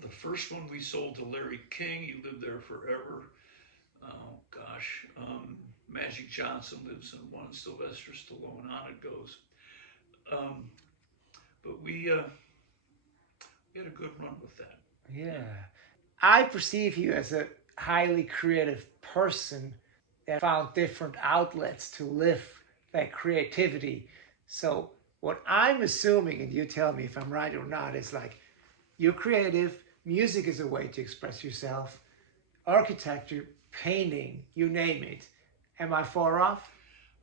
the first one we sold to Larry King. He lived there forever. Oh, gosh. Magic Johnson lives in one. Sylvester Stallone. On it goes. But we had a good run with that. Yeah. I perceive you as a highly creative person that found different outlets to live that creativity. So what I'm assuming, and you tell me if I'm right or not, is like you're creative, music is a way to express yourself, architecture, painting, you name it. Am I far off?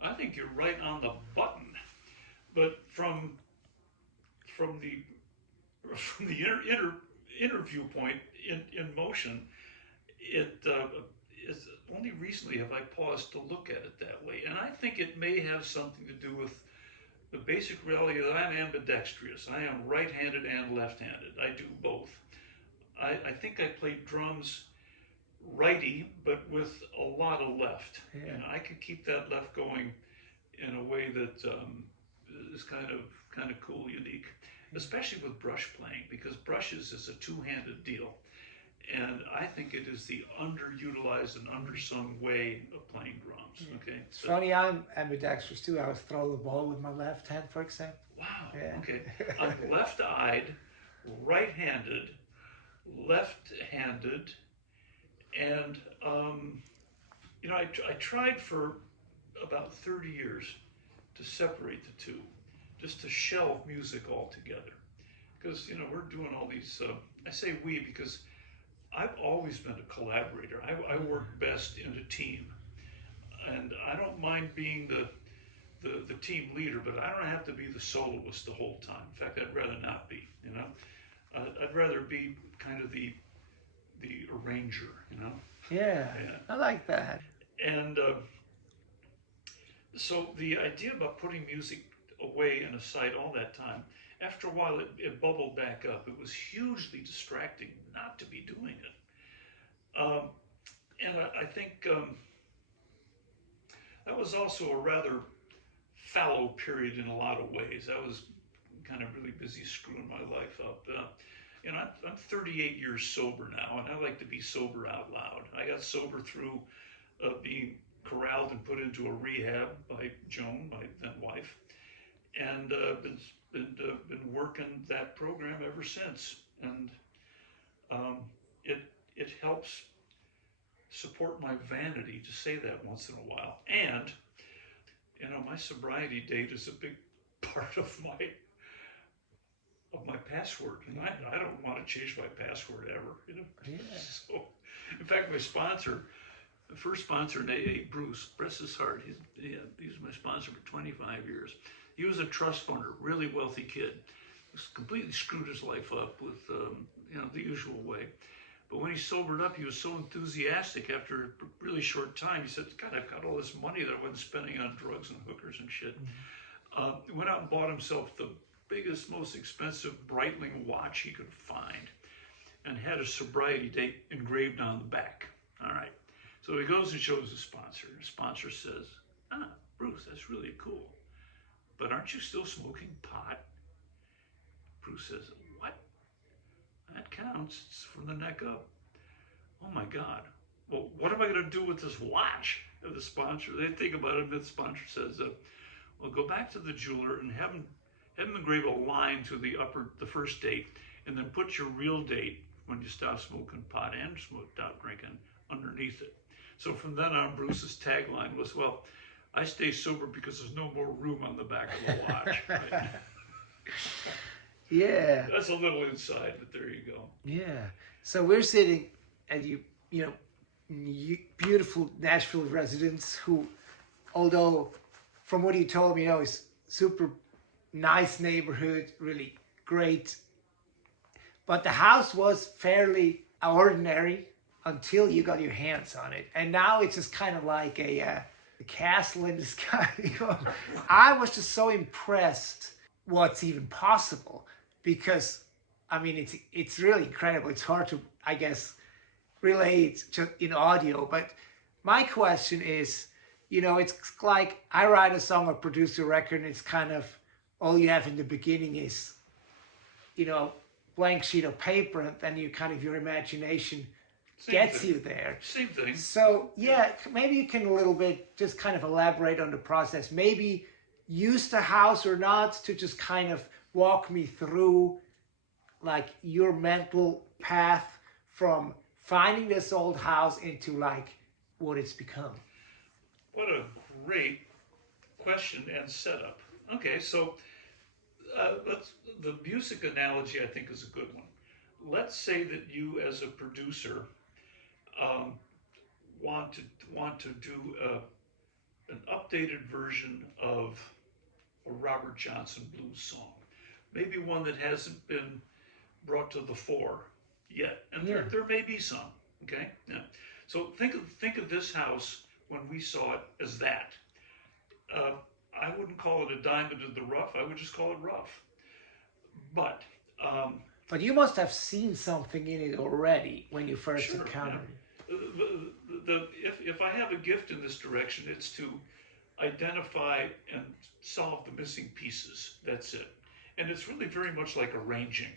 I think you're right on the button. But from the interview point in motion, it is only recently have I paused to look at it that way, and I think it may have something to do with the basic reality that I'm ambidextrous. I am right-handed and left-handed. I do both. I think I play drums righty, but with a lot of left, and I can keep that left going in a way that is kind of cool, unique, especially with brush playing, because brushes is a two-handed deal, and I think it is the underutilized and undersung way of playing drums. Okay, It's funny, I'm ambidextrous too. I was throwing the ball with my left hand, for example. Wow. Yeah. Okay, I'm left-eyed, right-handed, left-handed, and I tried for about 30 years to separate the two, just to shelve music altogether. Because, we're doing all these, I say we because I've always been a collaborator. I work best in a team. And I don't mind being the team leader, but I don't have to be the soloist the whole time. In fact, I'd rather not be, I'd rather be kind of the arranger, Yeah, I like that. And so the idea about putting music away and aside all that time, after a while it bubbled back up. It was hugely distracting not to be doing it. And I think that was also a rather fallow period in a lot of ways. I was kind of really busy screwing my life up. I'm 38 years sober now, and I like to be sober out loud. I got sober through being corralled and put into a rehab by Joan, my then wife, and been working that program ever since. And it helps support my vanity to say that once in a while. And my sobriety date is a big part of my password, and I don't want to change my password ever. Yeah. So, in fact, my sponsor, the first sponsor in AA, Bruce, bless his heart, he was my sponsor for 25 years. He was a trust funder, really wealthy kid. He completely screwed his life up with the usual way. But when he sobered up, he was so enthusiastic after a really short time. He said, God, I've got all this money that I wasn't spending on drugs and hookers and shit. He went out and bought himself the biggest, most expensive Breitling watch he could find and had a sobriety date engraved on the back. All right. So he goes and shows the sponsor. The sponsor says, Bruce, that's really cool. But aren't you still smoking pot? Bruce says, what? That counts. It's from the neck up. Oh my God. Well, what am I going to do with this watch? And the sponsor, they think about it, and the sponsor says, well, go back to the jeweler and have him engrave a line to the first date, and then put your real date when you stop smoking pot and stop drinking underneath it. So from then on, Bruce's tagline was, well, I stay sober because there's no more room on the back of the watch. Right? Yeah. That's a little inside, but there you go. Yeah. So we're sitting at beautiful Nashville residence who, although from what you told me, is super nice neighborhood, really great. But the house was fairly ordinary until you got your hands on it, and now it's just kind of like a castle in the sky. I was just so impressed what's even possible, because I mean it's really incredible. It's hard to, I guess, relate to in audio, but my question is, it's like I write a song or produce a record, and it's kind of all you have in the beginning is, blank sheet of paper, and then you kind of your imagination gets you there. Same thing. So yeah, maybe you can a little bit just kind of elaborate on the process. Maybe use the house or not to just kind of walk me through like your mental path from finding this old house into like what it's become. What a great question and setup. Okay, so the music analogy, I think, is a good one. Let's say that you, as a producer, want to do an updated version of a Robert Johnson blues song, maybe one that hasn't been brought to the fore yet, and there may be some. Okay, yeah. So think of this house when we saw it as that. I wouldn't call it a diamond in the rough. I would just call it rough. But you must have seen something in it already when you first encountered it. If I have a gift in this direction, it's to identify and solve the missing pieces. That's it. And it's really very much like arranging,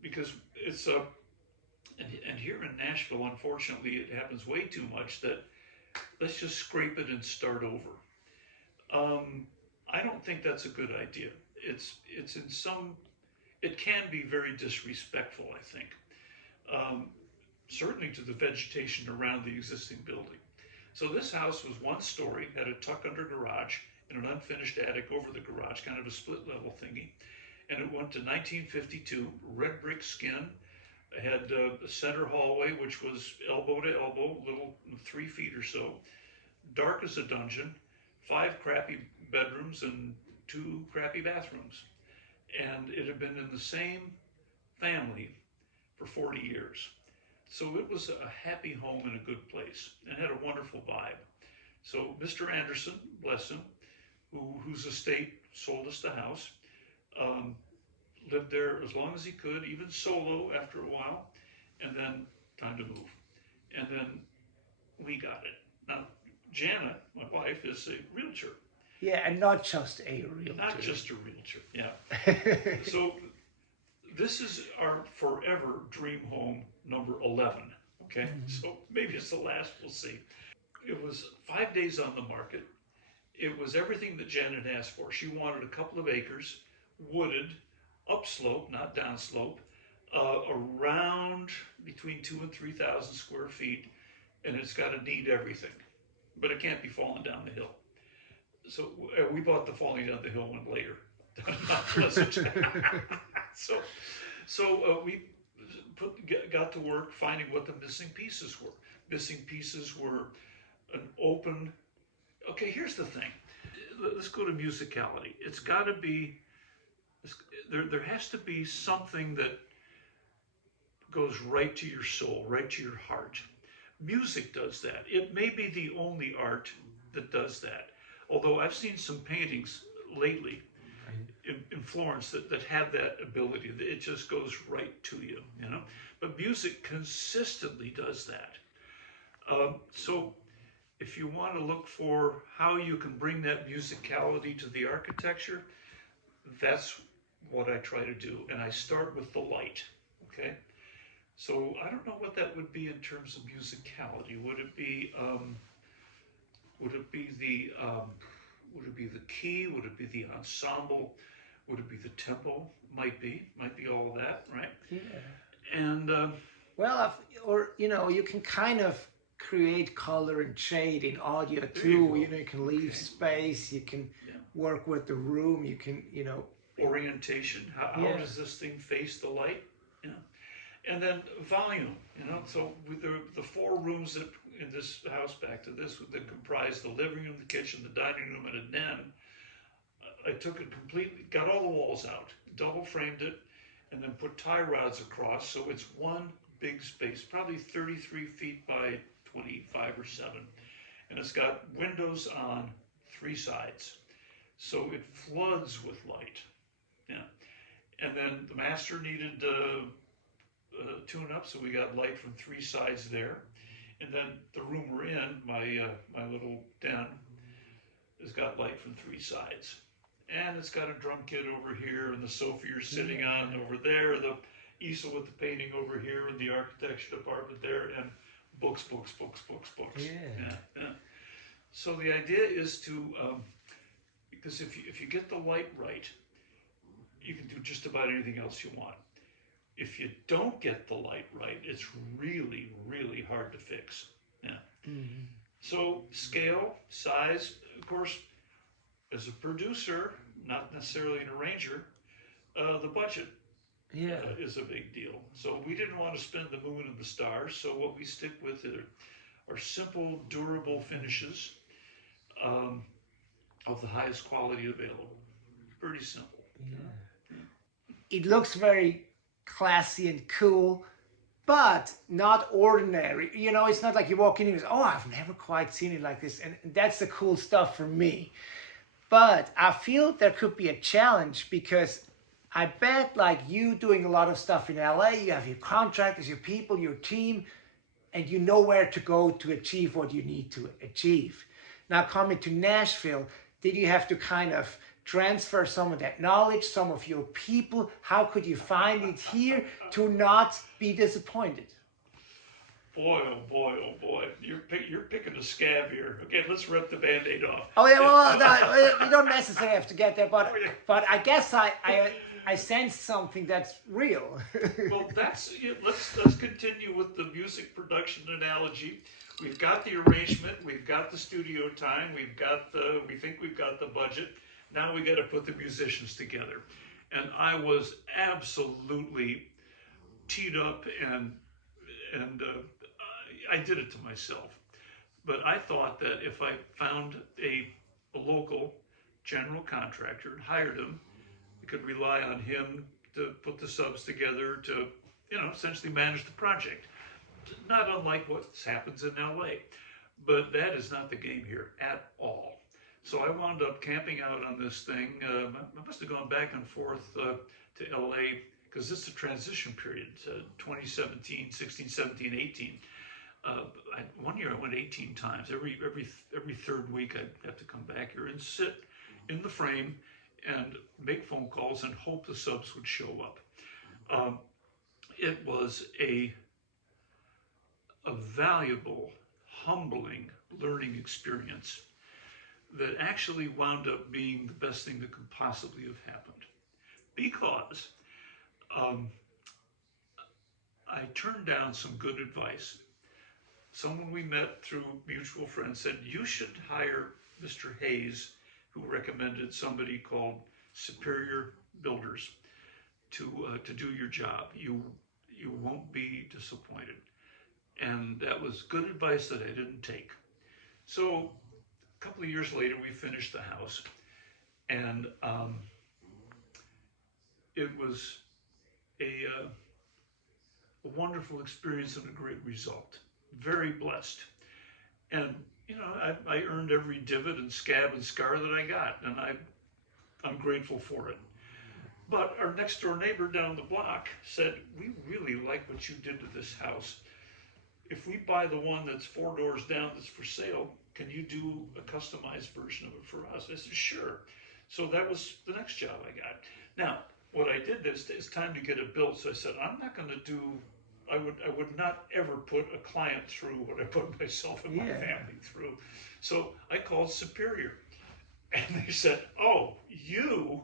because it's and here in Nashville, unfortunately, it happens way too much that let's just scrape it and start over. I don't think that's a good idea. It can be very disrespectful, I think. Certainly to the vegetation around the existing building. So this house was one story, had a tuck under garage and an unfinished attic over the garage, kind of a split level thingy. And it went to 1952, red brick skin. It had a center hallway, which was elbow to elbow, little 3 feet or so, dark as a dungeon, 5 crappy bedrooms and 2 crappy bathrooms. And it had been in the same family for 40 years. So it was a happy home in a good place and had a wonderful vibe. So Mr. Anderson, bless him, whose estate sold us the house, lived there as long as he could, even solo after a while, and then time to move. And then we got it. Now, Jana, my wife, is a realtor. Yeah, and not just a realtor. Not just a realtor, yeah. So this is our forever dream home number 11, okay? So maybe it's the last, we'll see. It was 5 days on the market. It was everything that Janet asked for. She wanted a couple of acres, wooded, upslope, not downslope, around between 2,000 and 3,000 square feet, and it's got to need everything, but it can't be falling down the hill. So we bought the falling down the hill one later. Not Pleasant. So we got to work finding what the missing pieces were. Missing pieces were an open. Okay, here's the thing. Let's go to musicality. It's got to be. There has to be something that goes right to your soul, right to your heart. Music does that. It may be the only art that does that. Although I've seen some paintings lately in Florence that have that ability. It just goes right to you, you know. But music consistently does that. So if you want to look for how you can bring that musicality to the architecture, that's what I try to do. And I start with the light, okay? So I don't know what that would be in terms of musicality. Would it be the key? Would it be the ensemble? Would it be the tempo? Might be all of that, right? Yeah. And you can kind of create color and shade in audio too. You can leave space. You can work with the room. You can, orientation. How does this thing face the light? Yeah. And then volume. So with the 4 rooms that in this house, back to this, that comprise the living room, the kitchen, the dining room, and a den. I took it completely, got all the walls out, double framed it, and then put tie rods across, so it's one big space, probably 33 feet by 25 or 7. And it's got windows on 3 sides. So it floods with light. Yeah. And then the master needed tune up, so we got light from 3 sides there. And then the room we're in, my little den, has got light from 3 sides. And it's got a drum kit over here, and the sofa you're sitting on over there, the easel with the painting over here, and the architecture department there, and books. Yeah. So the idea is to, because if you get the light right, you can do just about anything else you want. If you don't get the light right, it's really, really hard to fix. Yeah. Mm-hmm. So scale, size, of course, as a producer, not necessarily an arranger, the budget is a big deal. So we didn't want to spend the moon and the stars. So what we stick with are simple, durable finishes of the highest quality available. Pretty simple. Yeah. It looks very classy and cool, but not ordinary. You know, it's not like you walk in and you go, oh, I've never quite seen it like this. And that's the cool stuff for me. But I feel there could be a challenge because I bet like you doing a lot of stuff in LA, you have your contractors, your people, your team, and you know where to go to achieve what you need to achieve. Now coming to Nashville, did you have to kind of transfer some of that knowledge, some of your people? How could you find it here to not be disappointed? Boy, oh boy, oh boy. You're picking a scab here. Okay, let's rip the Band-Aid off. Oh yeah, well, no, you don't necessarily have to get there, but I guess I sense something that's real. Well, let's continue with the music production analogy. We've got the arrangement, we've got the studio time, we think we've got the budget. Now we got to put the musicians together. And I was absolutely teed up and I did it to myself. But I thought that if I found a local general contractor and hired him, I could rely on him to put the subs together to, essentially manage the project. Not unlike what happens in LA. But that is not the game here at all. So I wound up camping out on this thing. I must have gone back and forth to LA because this is a transition period, 2017, 16, 17, 18. One year I went 18 times. Every third week I'd have to come back here and sit in the frame and make phone calls and hope the subs would show up. It was a valuable, humbling learning experience that actually wound up being the best thing that could possibly have happened. Because I turned down some good advice. Someone we met through mutual friends said, you should hire Mr. Hayes, who recommended somebody called Superior Builders to do your job. You won't be disappointed. And that was good advice that I didn't take. So a couple of years later, we finished the house, and it was a wonderful experience and a great result. Very blessed. And, I earned every divot and scab and scar that I got, and I'm grateful for it. But our next door neighbor down the block said, we really like what you did to this house. If we buy the one that's 4 doors down that's for sale, can you do a customized version of it for us? I said, sure. So that was the next job I got. Now, what I did is it's time to get it built. So I said, I'm not going to do, I would not ever put a client through what I put myself and my family through. So I called Superior. And they said, oh, you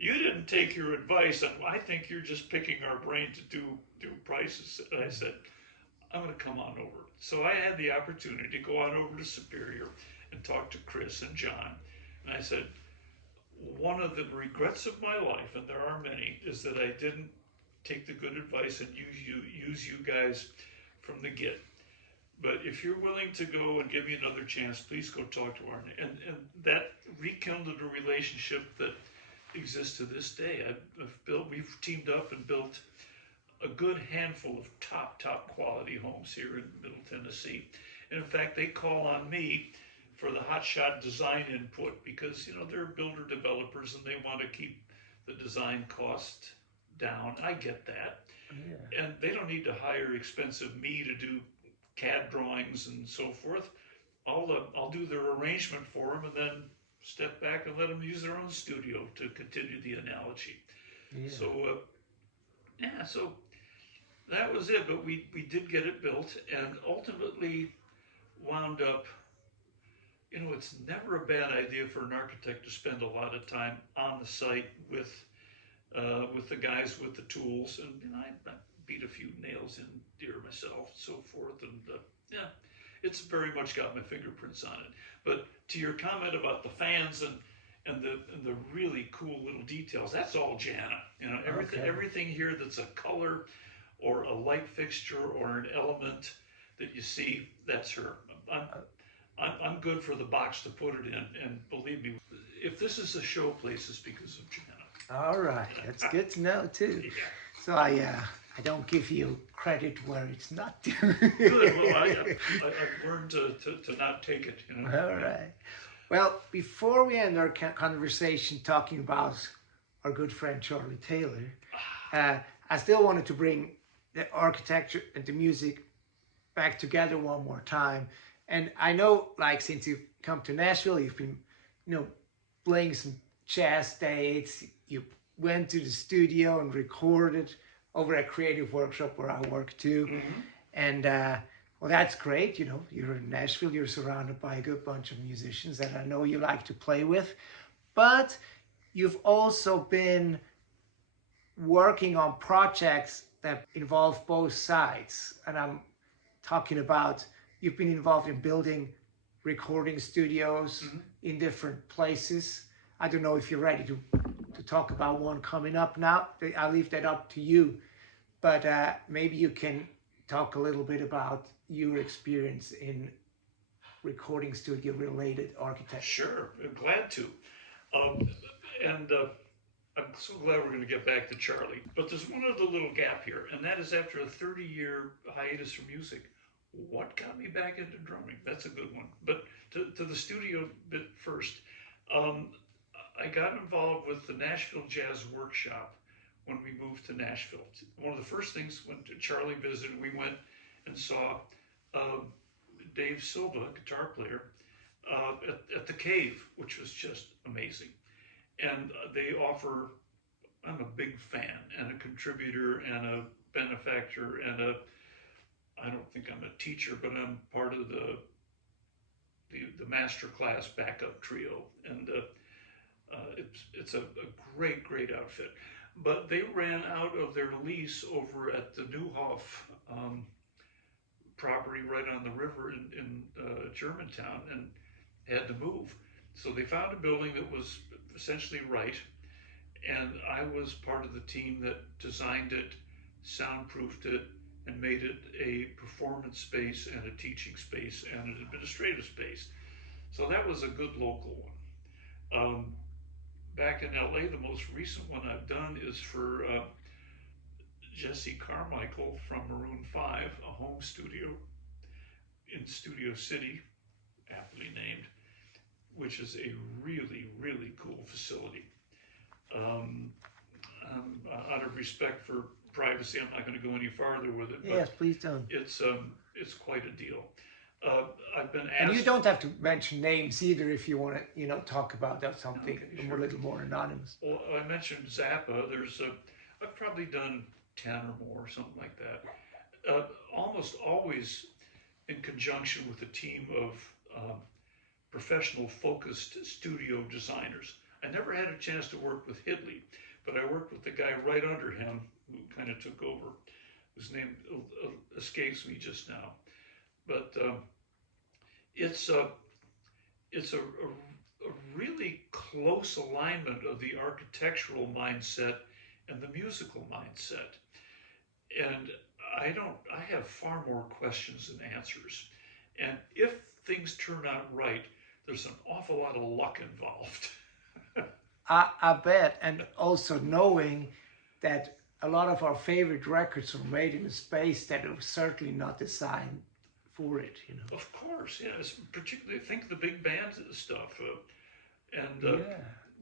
didn't take your advice. And I think you're just picking our brain to do prices. And I said, I'm going to come on over. So I had the opportunity to go on over to Superior and talk to Chris and John. And I said, one of the regrets of my life, and there are many, is that I didn't take the good advice and use you guys from the get. But if you're willing to go and give me another chance, please go talk to Arne. And that rekindled a relationship that exists to this day. We've teamed up and built a good handful of top quality homes here in Middle Tennessee. And in fact, they call on me for the hotshot design input because, you know, they're builder developers and they want to keep the design cost down. I get that. Yeah. And they don't need to hire expensive me to do CAD drawings and so forth. I'll do their arrangement for them and then step back and let them use their own studio, to continue the analogy. Yeah. So that was it. But we did get it built and ultimately wound up, you know, it's never a bad idea for an architect to spend a lot of time on the site with the guys with the tools. And you know, I beat a few nails in here myself, so forth. And yeah, it's very much got my fingerprints on it. But to your comment about the fans and the really cool little details, that's all Jana. You know, everything here that's a color or a light fixture or an element that you see, that's her. I'm good for the box to put it in, and believe me, if this is a show place, it's because of Jana. All right, that's good to know too. Yeah. So I don't give you credit where it's not due. Good. Well, I've learned to not take it. You know. All right. Well, before we end our conversation talking about our good friend Charlie Taylor, I still wanted to bring the architecture and the music back together one more time. And I know, like, since you've come to Nashville, you've been, you know, playing some jazz dates. You went to the studio and recorded over at Creative Workshop where I work too. Mm-hmm. And well, that's great. You know, you're in Nashville, you're surrounded by a good bunch of musicians that I know you like to play with. But you've also been working on projects that involve both sides. And I'm talking about, you've been involved in building recording studios in different places. I don't know if you're ready to talk about one coming up now. I'll leave that up to you. But maybe you can talk a little bit about your experience in recording studio related architecture. Sure, I'm glad to. I'm so glad we're going to get back to Charlie. But there's one other little gap here, and that is after a 30-year hiatus from music, what got me back into drumming? That's a good one. But to the studio bit first, I got involved with the Nashville Jazz Workshop when we moved to Nashville. One of the first things when Charlie visited, we went and saw Dave Silva, guitar player, at the Cave, which was just amazing. And they offer, I'm a big fan and a contributor and a benefactor and I don't think I'm a teacher, but I'm part of the master class backup trio. And it's a great outfit. But they ran out of their lease over at the Newhoff property right on the river in Germantown and had to move. So they found a building that was essentially right. And I was part of the team that designed it, soundproofed it, and made it a performance space and a teaching space and an administrative space. So that was a good local one. Back in LA, the most recent one I've done is for Jesse Carmichael from Maroon 5, a home studio in Studio City, aptly named, which is a really cool facility. Out of respect for privacy, I'm not going to go any farther with it. Yes, please don't. It's quite a deal. I've been asked. And you don't have to mention names either if you want to, talk about something Okay, a little more anonymous. Well, I mentioned Zappa. I've probably done 10 or more, something like that. Almost always in conjunction with a team of professional focused studio designers. I never had a chance to work with Hidley, but I worked with the guy right under him who kind of took over, whose name escapes me just now. But it's a really close alignment of the architectural mindset and the musical mindset. And I have far more questions than answers. And if things turn out right, there's an awful lot of luck involved. I bet. And also knowing that a lot of our favorite records were made in a space that was certainly not designed for it, you know. Of course, yes. Particularly, think of the big band stuff.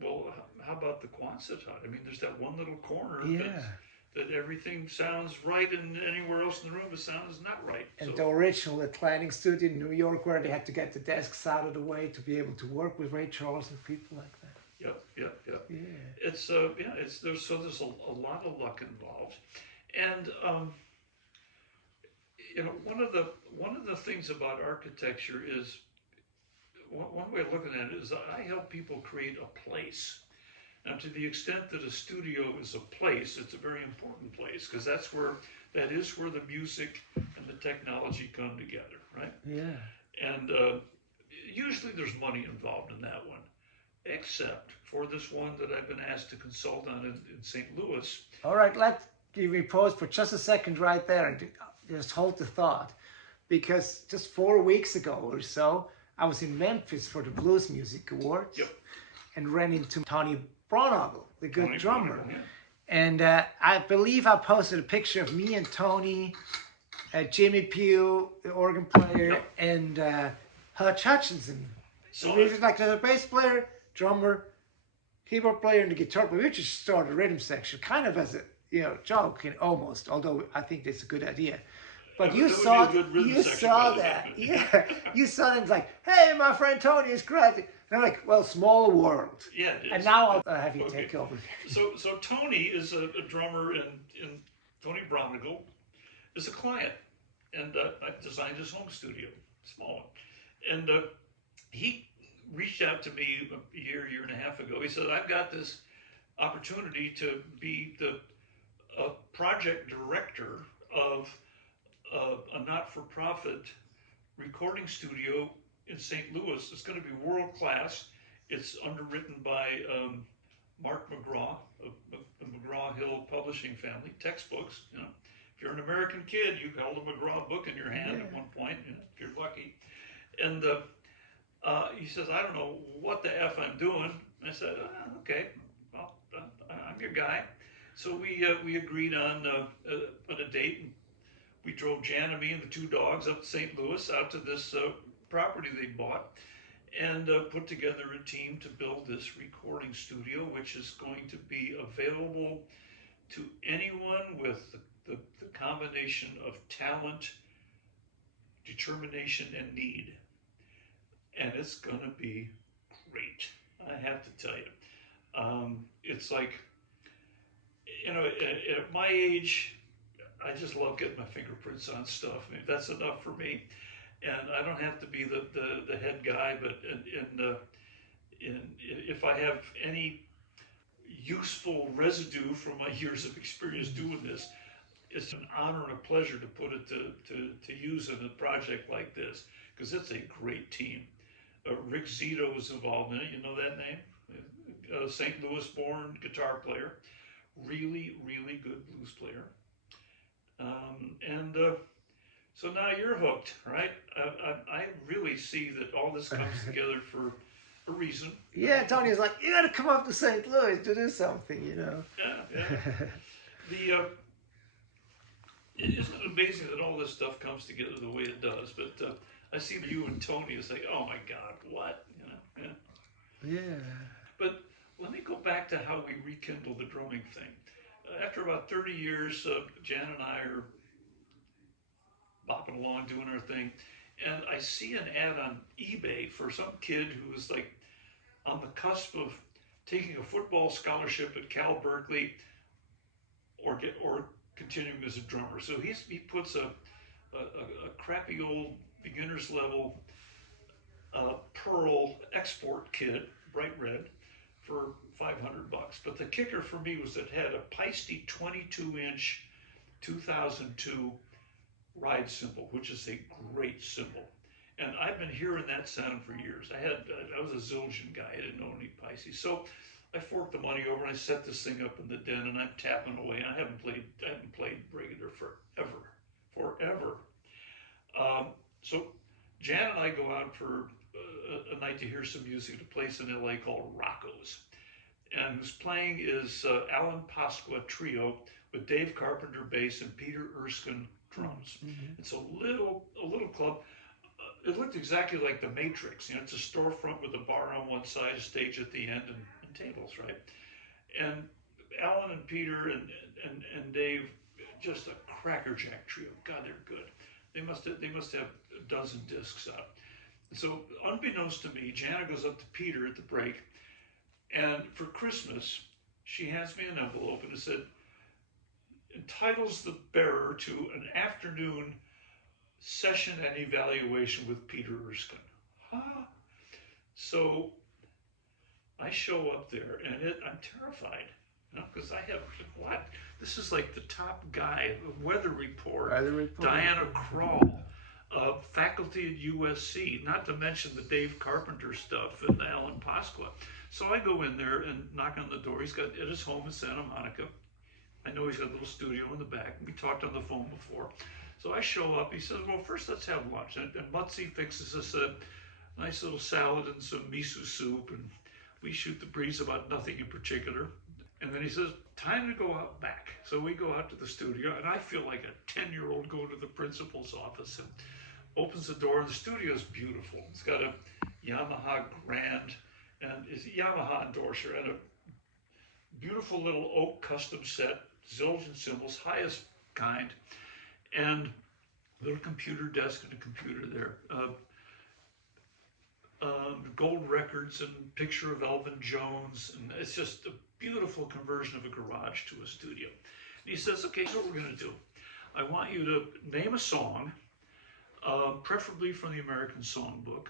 Well, how about the Quonset hut? I mean, there's that one little corner that everything sounds right, and anywhere else in the room the sound is not right. And the original Atlantic studio in New York, where they had to get the desks out of the way to be able to work with Ray Charles and people like that. Yep. Yeah. It's there's a lot of luck involved, and one of the things about architecture is one way of looking at it is I help people create a place. Now, to the extent that a studio is a place, it's a very important place, because that is where the music and the technology come together, right? Yeah. And usually there's money involved in that one, except for this one that I've been asked to consult on in St. Louis. All right, let's give me pause for just a second right there and just hold the thought, because just 4 weeks ago or so, I was in Memphis for the Blues Music Awards. Yep. And ran into Tony Braunagel, the good Tony drummer. Braunagel, yeah. And I believe I posted a picture of me and Tony, Jimmy Pugh, the organ player, and Hutch Hutchinson. So we just like the bass player, drummer, keyboard player, and the guitar player. We just started a rhythm section, kind of as a joke, almost. Although I think that's a good idea. But you saw that. Yeah, you saw it. It's like, hey, my friend Tony is great. And I'm like, well, small world. Yeah, it is. And now I'll have you take over. So Tony is a drummer, and Tony Braunagel is a client, and I designed his home studio, small one, and he reached out to me a year and a half ago. He said, I've got this opportunity to be the project director of a not-for-profit recording studio in St. Louis. It's going to be world class. It's underwritten by Mark McGraw of the McGraw-Hill publishing family, textbooks. If you're an American kid, you held a McGraw book in your hand at one point, if you're lucky. And he says, I don't know what the F I'm doing. And I said, okay, well, I'm your guy. So we agreed on a date, and we drove Jan and me and the two dogs up to St. Louis, out to this property they bought, and put together a team to build this recording studio, which is going to be available to anyone with the combination of talent, determination, and need. And it's going to be great, I have to tell you. It's like, at my age, I just love getting my fingerprints on stuff. I mean, that's enough for me, and I don't have to be the head guy. But if I have any useful residue from my years of experience doing this, it's an honor and a pleasure to put it to use in a project like this, because it's a great team. Rick Zito was involved in it. You know that name? St. Louis born guitar player, really good blues player. So now you're hooked, right? I really see that all this comes together for a reason. Yeah, Tony's like, you got to come up to St. Louis to do something, Yeah. Isn't it amazing that all this stuff comes together the way it does? But I see you and Tony is like, oh my God, what? Yeah. But let me go back to how we rekindled the drumming thing. After about 30 years, Jan and I are bopping along, doing our thing, and I see an ad on eBay for some kid who was like on the cusp of taking a football scholarship at Cal Berkeley or continuing as a drummer. So he puts a crappy old beginner's level Pearl export kit, bright red, for $500. But the kicker for me was it had a Peisty 22-inch 2002 ride cymbal, which is a great cymbal. And I've been hearing that sound for years. I was a Zildjian guy. I didn't know any Peisty. So I forked the money over and I set this thing up in the den, and I'm tapping away. And I haven't played regular forever. So Jan and I go out for a night to hear some music at a place in LA called Rocco's. and who's playing is Alan Pasqua Trio with Dave Carpenter bass and Peter Erskine drums. It's a little club. It looked exactly like The Matrix. You know, it's a storefront with a bar on one side, a stage at the end, and tables, right? And Alan and Peter and Dave, just a crackerjack trio. God, they're good. They must have a dozen discs out. So unbeknownst to me, Jana goes up to Peter at the break, and for Christmas, she hands me an envelope and it said, entitles the bearer to an afternoon session and evaluation with Peter Erskine. Huh? So I show up there and I'm terrified, you know, because I have what? This is like the top guy, the Weather Report, Diana Krall, faculty at USC, not to mention the Dave Carpenter stuff and Alan Pasqua. So I go in there and knock on the door. He's got at his home in Santa Monica. I know he's got a little studio in the back. We talked on the phone before. So I show up. He says, well, first let's have lunch. And Mutzi fixes us a nice little salad and some miso soup. And we shoot the breeze about nothing in particular. And then he says, time to go out back. So we go out to the studio. And I feel like a 10-year-old going to the principal's office and opens the door. And the studio is beautiful. It's got a Yamaha Grand and it's a Yamaha endorser and a beautiful little oak custom set, Zildjian cymbals, highest kind, and a little computer desk and a computer there. Gold records and picture of Elvin Jones, and it's just a beautiful conversion of a garage to a studio. And he says, okay, here's what we're going to do. I want you to name a song, preferably from the American Songbook,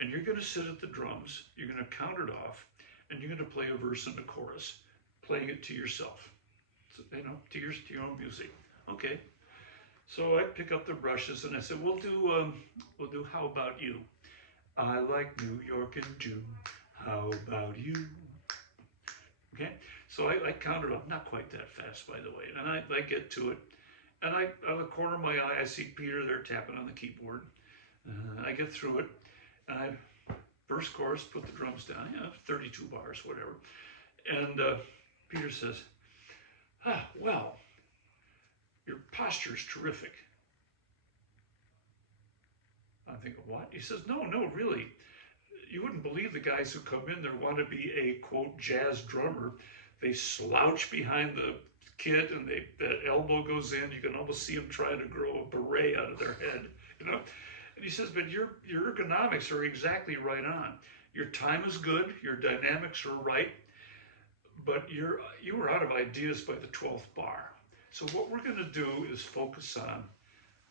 and you're going to sit at the drums, you're going to count it off, and you're going to play a verse and a chorus, playing it to yourself, so, you know, to your own music. Okay. So I pick up the brushes and I said, we'll do How About You? I like New York in June. How about you? Okay. So I counted up, not quite that fast, by the way, and I get to it, and out of the corner of my eye, I see Peter there tapping on the keyboard. I get through it, and I first chorus, put the drums down, 32 bars, whatever, and Peter says, well, your posture's terrific. I'm thinking, what? He says, no, really. You wouldn't believe the guys who come in there want to be a, quote, jazz drummer. They slouch behind the kit and that elbow goes in. You can almost see them trying to grow a beret out of their head, you know? And he says, but your ergonomics are exactly right on. Your time is good, your dynamics are right, but you were out of ideas by the 12th bar. So what we're going to do is focus on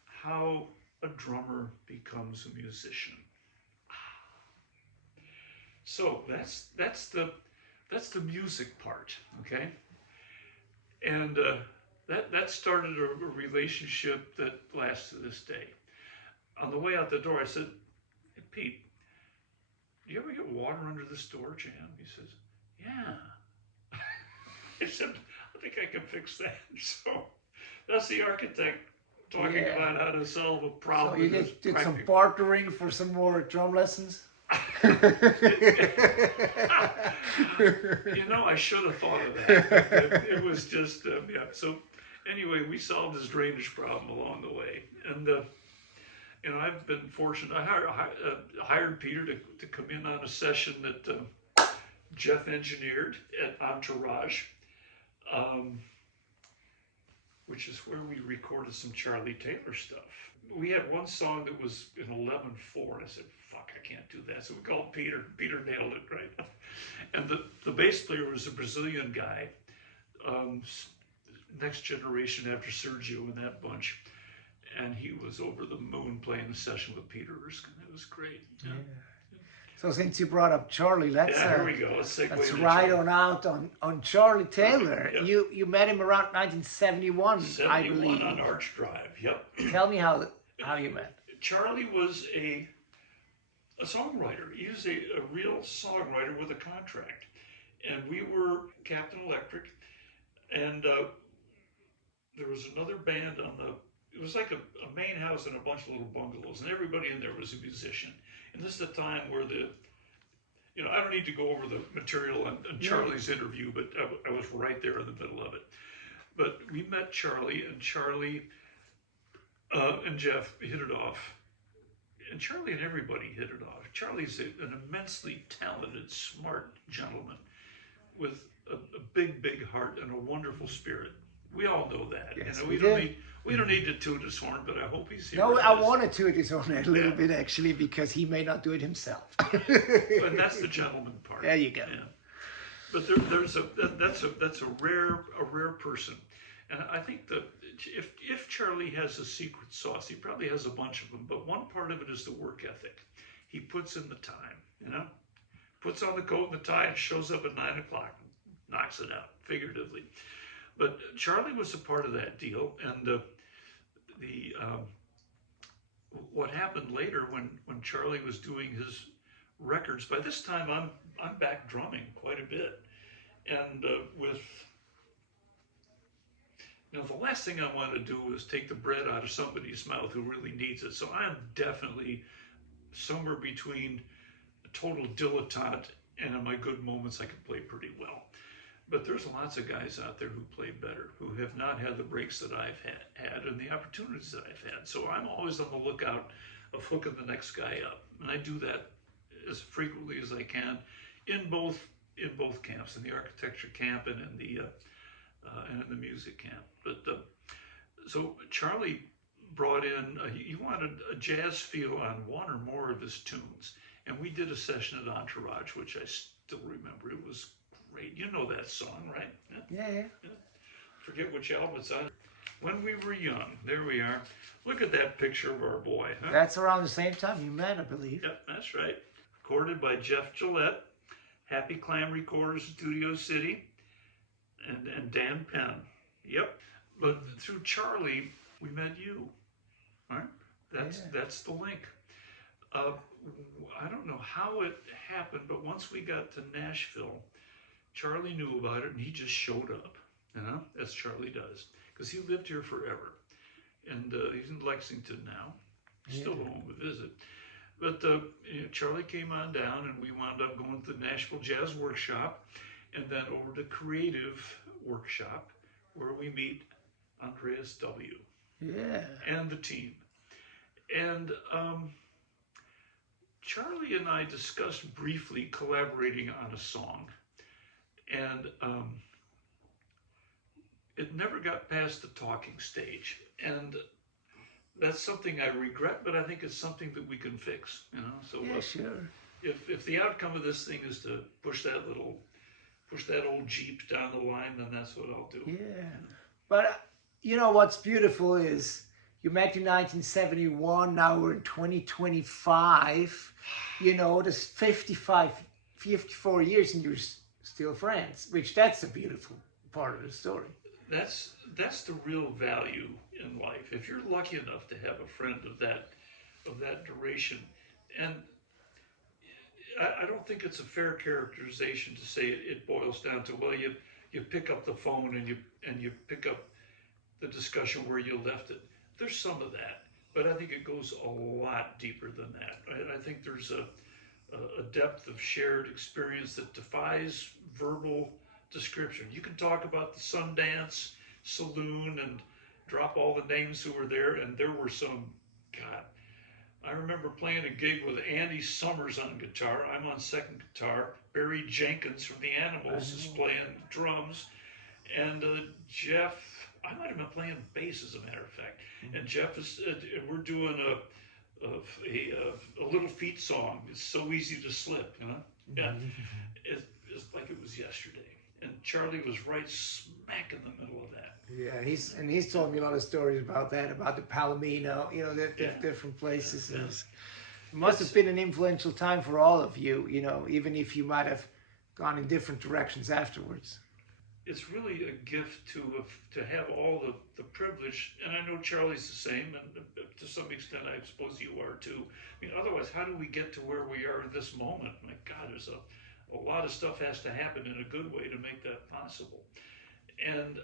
how a drummer becomes a musician. So that's the music part, okay? And that started a relationship that lasts to this day. On the way out the door, I said, hey, Pete, do you ever get water under this door jam? He says, yeah. I said, I think I can fix that. So that's the architect talking about how to solve a problem. So you did some bartering for some more drum lessons? You know, I should have thought of that. It was just, yeah. So anyway, we solved his drainage problem along the way. And I've been fortunate. I hired Peter to come in on a session that Jeff engineered at Entourage, which is where we recorded some Charlie Taylor stuff. We had one song that was in 11/4. I said, fuck, I can't do that. So we called Peter. Peter nailed it, right? And the bass player was a Brazilian guy, next generation after Sergio and that bunch. And he was over the moon playing the session with Peter Erskine. It was great. Yeah. So since you brought up Charlie, let's here we go. Let's ride on out on Charlie Taylor. Yep. You met him around 1971, I believe. On Arch Drive. Yep. Tell me how you met. Charlie was a songwriter. He was a real songwriter with a contract, and we were Captain Electric, and there was another band on the. It was like a main house and a bunch of little bungalows, and everybody in there was a musician. And this is the time where I don't need to go over the material on Charlie's interview, but I was right there in the middle of it. But we met Charlie, and Charlie and Jeff hit it off. And Charlie and everybody hit it off. Charlie's an immensely talented, smart gentleman with a big, big heart and a wonderful spirit. We all know that. Yes, we don't need to toot his horn, but I hope he's here. No, I want to toot his horn a little bit actually, because he may not do it himself. And that's the gentleman part. There you go. Yeah. But that's a rare person, and I think that if Charlie has a secret sauce, he probably has a bunch of them. But one part of it is the work ethic. He puts in the time, puts on the coat and the tie and shows up at 9 o'clock, knocks it out figuratively. But Charlie was a part of that deal, and what happened later when Charlie was doing his records. By this time, I'm back drumming quite a bit, and with the last thing I want to do is take the bread out of somebody's mouth who really needs it. So I'm definitely somewhere between a total dilettante and in my good moments I can play pretty well. But there's lots of guys out there who play better, who have not had the breaks that I've had and the opportunities that I've had. So I'm always on the lookout of hooking the next guy up, and I do that as frequently as I can in both camps, in the architecture camp and in the music camp. But so Charlie brought in, he wanted a jazz feel on one or more of his tunes, and we did a session at Entourage, which I still remember. It was great. You know that song, right? Yeah. Forget which album it's on. When We Were Young. There we are. Look at that picture of our boy. Huh? That's around the same time you met, I believe. Yep, that's right. Recorded by Jeff Gillette, Happy Clam Recorders, Studio City, and Dan Penn. Yep. But through Charlie, we met you. All right? That's the link. I don't know how it happened, but once we got to Nashville, Charlie knew about it, and he just showed up, as Charlie does, because he lived here forever. And he's in Lexington now. Still home to visit. But Charlie came on down, and we wound up going to the Nashville Jazz Workshop, and then over to Creative Workshop, where we meet Andreas W. And the team. And Charlie and I discussed briefly collaborating on a song, and it never got past the talking stage. And that's something I regret, but I think it's something that we can fix. So Sure. If the outcome of this thing is to push that old Jeep down the line, then that's what I'll do. Yeah. But what's beautiful is you met in 1971, now we're in 2025. There's 54 years and you're still friends, which that's a beautiful part of the story. That's the real value in life. If you're lucky enough to have a friend of that duration, and I don't think it's a fair characterization to say it boils down to, well, you pick up the phone and you pick up the discussion where you left it. There's some of that, but I think it goes a lot deeper than that. I think there's a depth of shared experience that defies verbal description. You can talk about the Sundance Saloon and drop all the names who were there, and there were some, God, I remember playing a gig with Andy Summers on guitar. I'm on second guitar. Barry Jenkins from the Animals is playing drums, and Jeff, I might have been playing bass as a matter of fact, and Jeff is, we're doing a Little Feat song. It's so easy to slip, Yeah, it's like it was yesterday. And Charlie was right smack in the middle of that. Yeah, he's told me a lot of stories about that, about the Palomino, the different places. Yeah. It must have been an influential time for all of you, even if you might have gone in different directions afterwards. It's really a gift to have all the privilege, and I know Charlie's the same, and to some extent I suppose you are too. I mean, otherwise, how do we get to where we are in this moment? My God, there's a lot of stuff has to happen in a good way to make that possible. And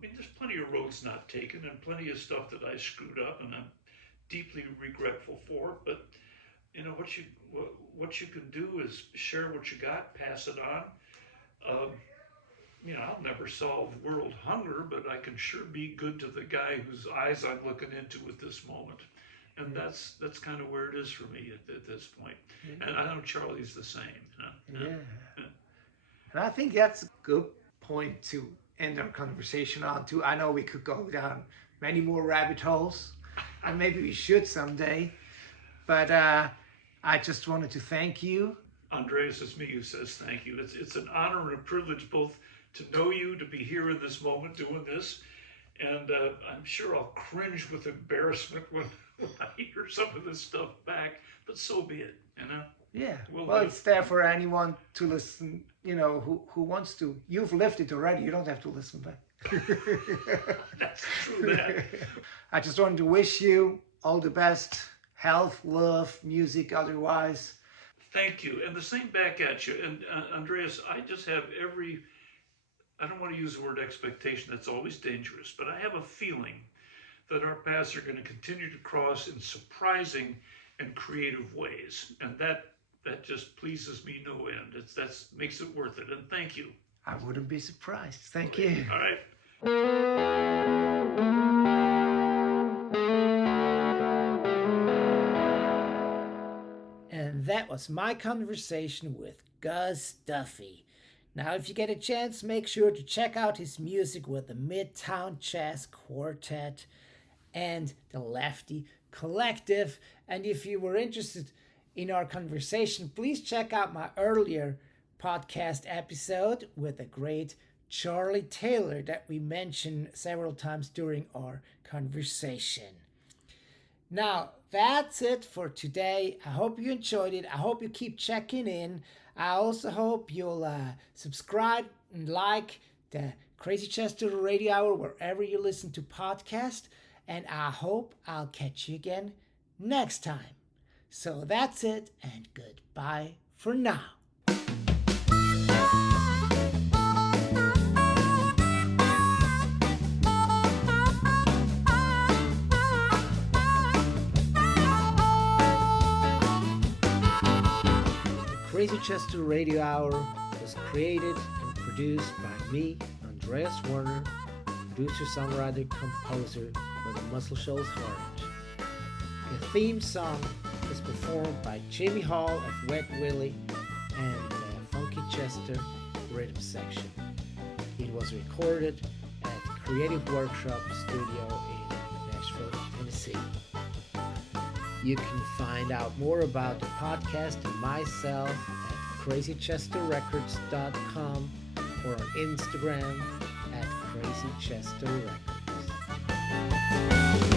there's plenty of roads not taken and plenty of stuff that I screwed up and I'm deeply regretful for. But, what you can do is share what you got, pass it on. Um, I'll never solve world hunger, but I can sure be good to the guy whose eyes I'm looking into at this moment. And that's kind of where it is for me at this point. And I know Charlie's the same. Yeah. And I think that's a good point to end our conversation on too. I know we could go down many more rabbit holes, and maybe we should someday. But I just wanted to thank you. Andreas, it's me who says thank you. It's an honor and a privilege both to know you, to be here in this moment doing this, and I'm sure I'll cringe with embarrassment when I hear some of this stuff back, but so be it, Yeah, well, it's there for anyone to listen, who wants to. You've lived it already, you don't have to listen back. That's true, that. I just wanted to wish you all the best, health, love, music, otherwise. Thank you, and the same back at you. And Andreas, I just have I don't want to use the word expectation, that's always dangerous, but I have a feeling that our paths are going to continue to cross in surprising and creative ways. And that just pleases me no end. That makes it worth it. And thank you. I wouldn't be surprised. Thank you. All right. And that was my conversation with Gus Duffy. Now, if you get a chance, make sure to check out his music with the Mid Town Jazz Quartet and the Lefty Collective. And if you were interested in our conversation, please check out my earlier podcast episode with the great Charlie Taylor that we mentioned several times during our conversation. Now, that's it for today. I hope you enjoyed it. I hope you keep checking in. I also hope you'll subscribe and like the Crazy Chester Radio Hour wherever you listen to podcasts. And I hope I'll catch you again next time. So that's it, and goodbye for now. Crazy Chester Radio Hour was created and produced by me, Andreas Werner, producer, songwriter, composer with a Muscle Shoals heart. The theme song is performed by Jimmy Hall of Wet Willie and the Funky Chester Rhythm Section. It was recorded at Creative Workshop Studio in Nashville, Tennessee. You can find out more about the podcast and myself at crazychesterrecords.com or on Instagram at crazychesterrecords.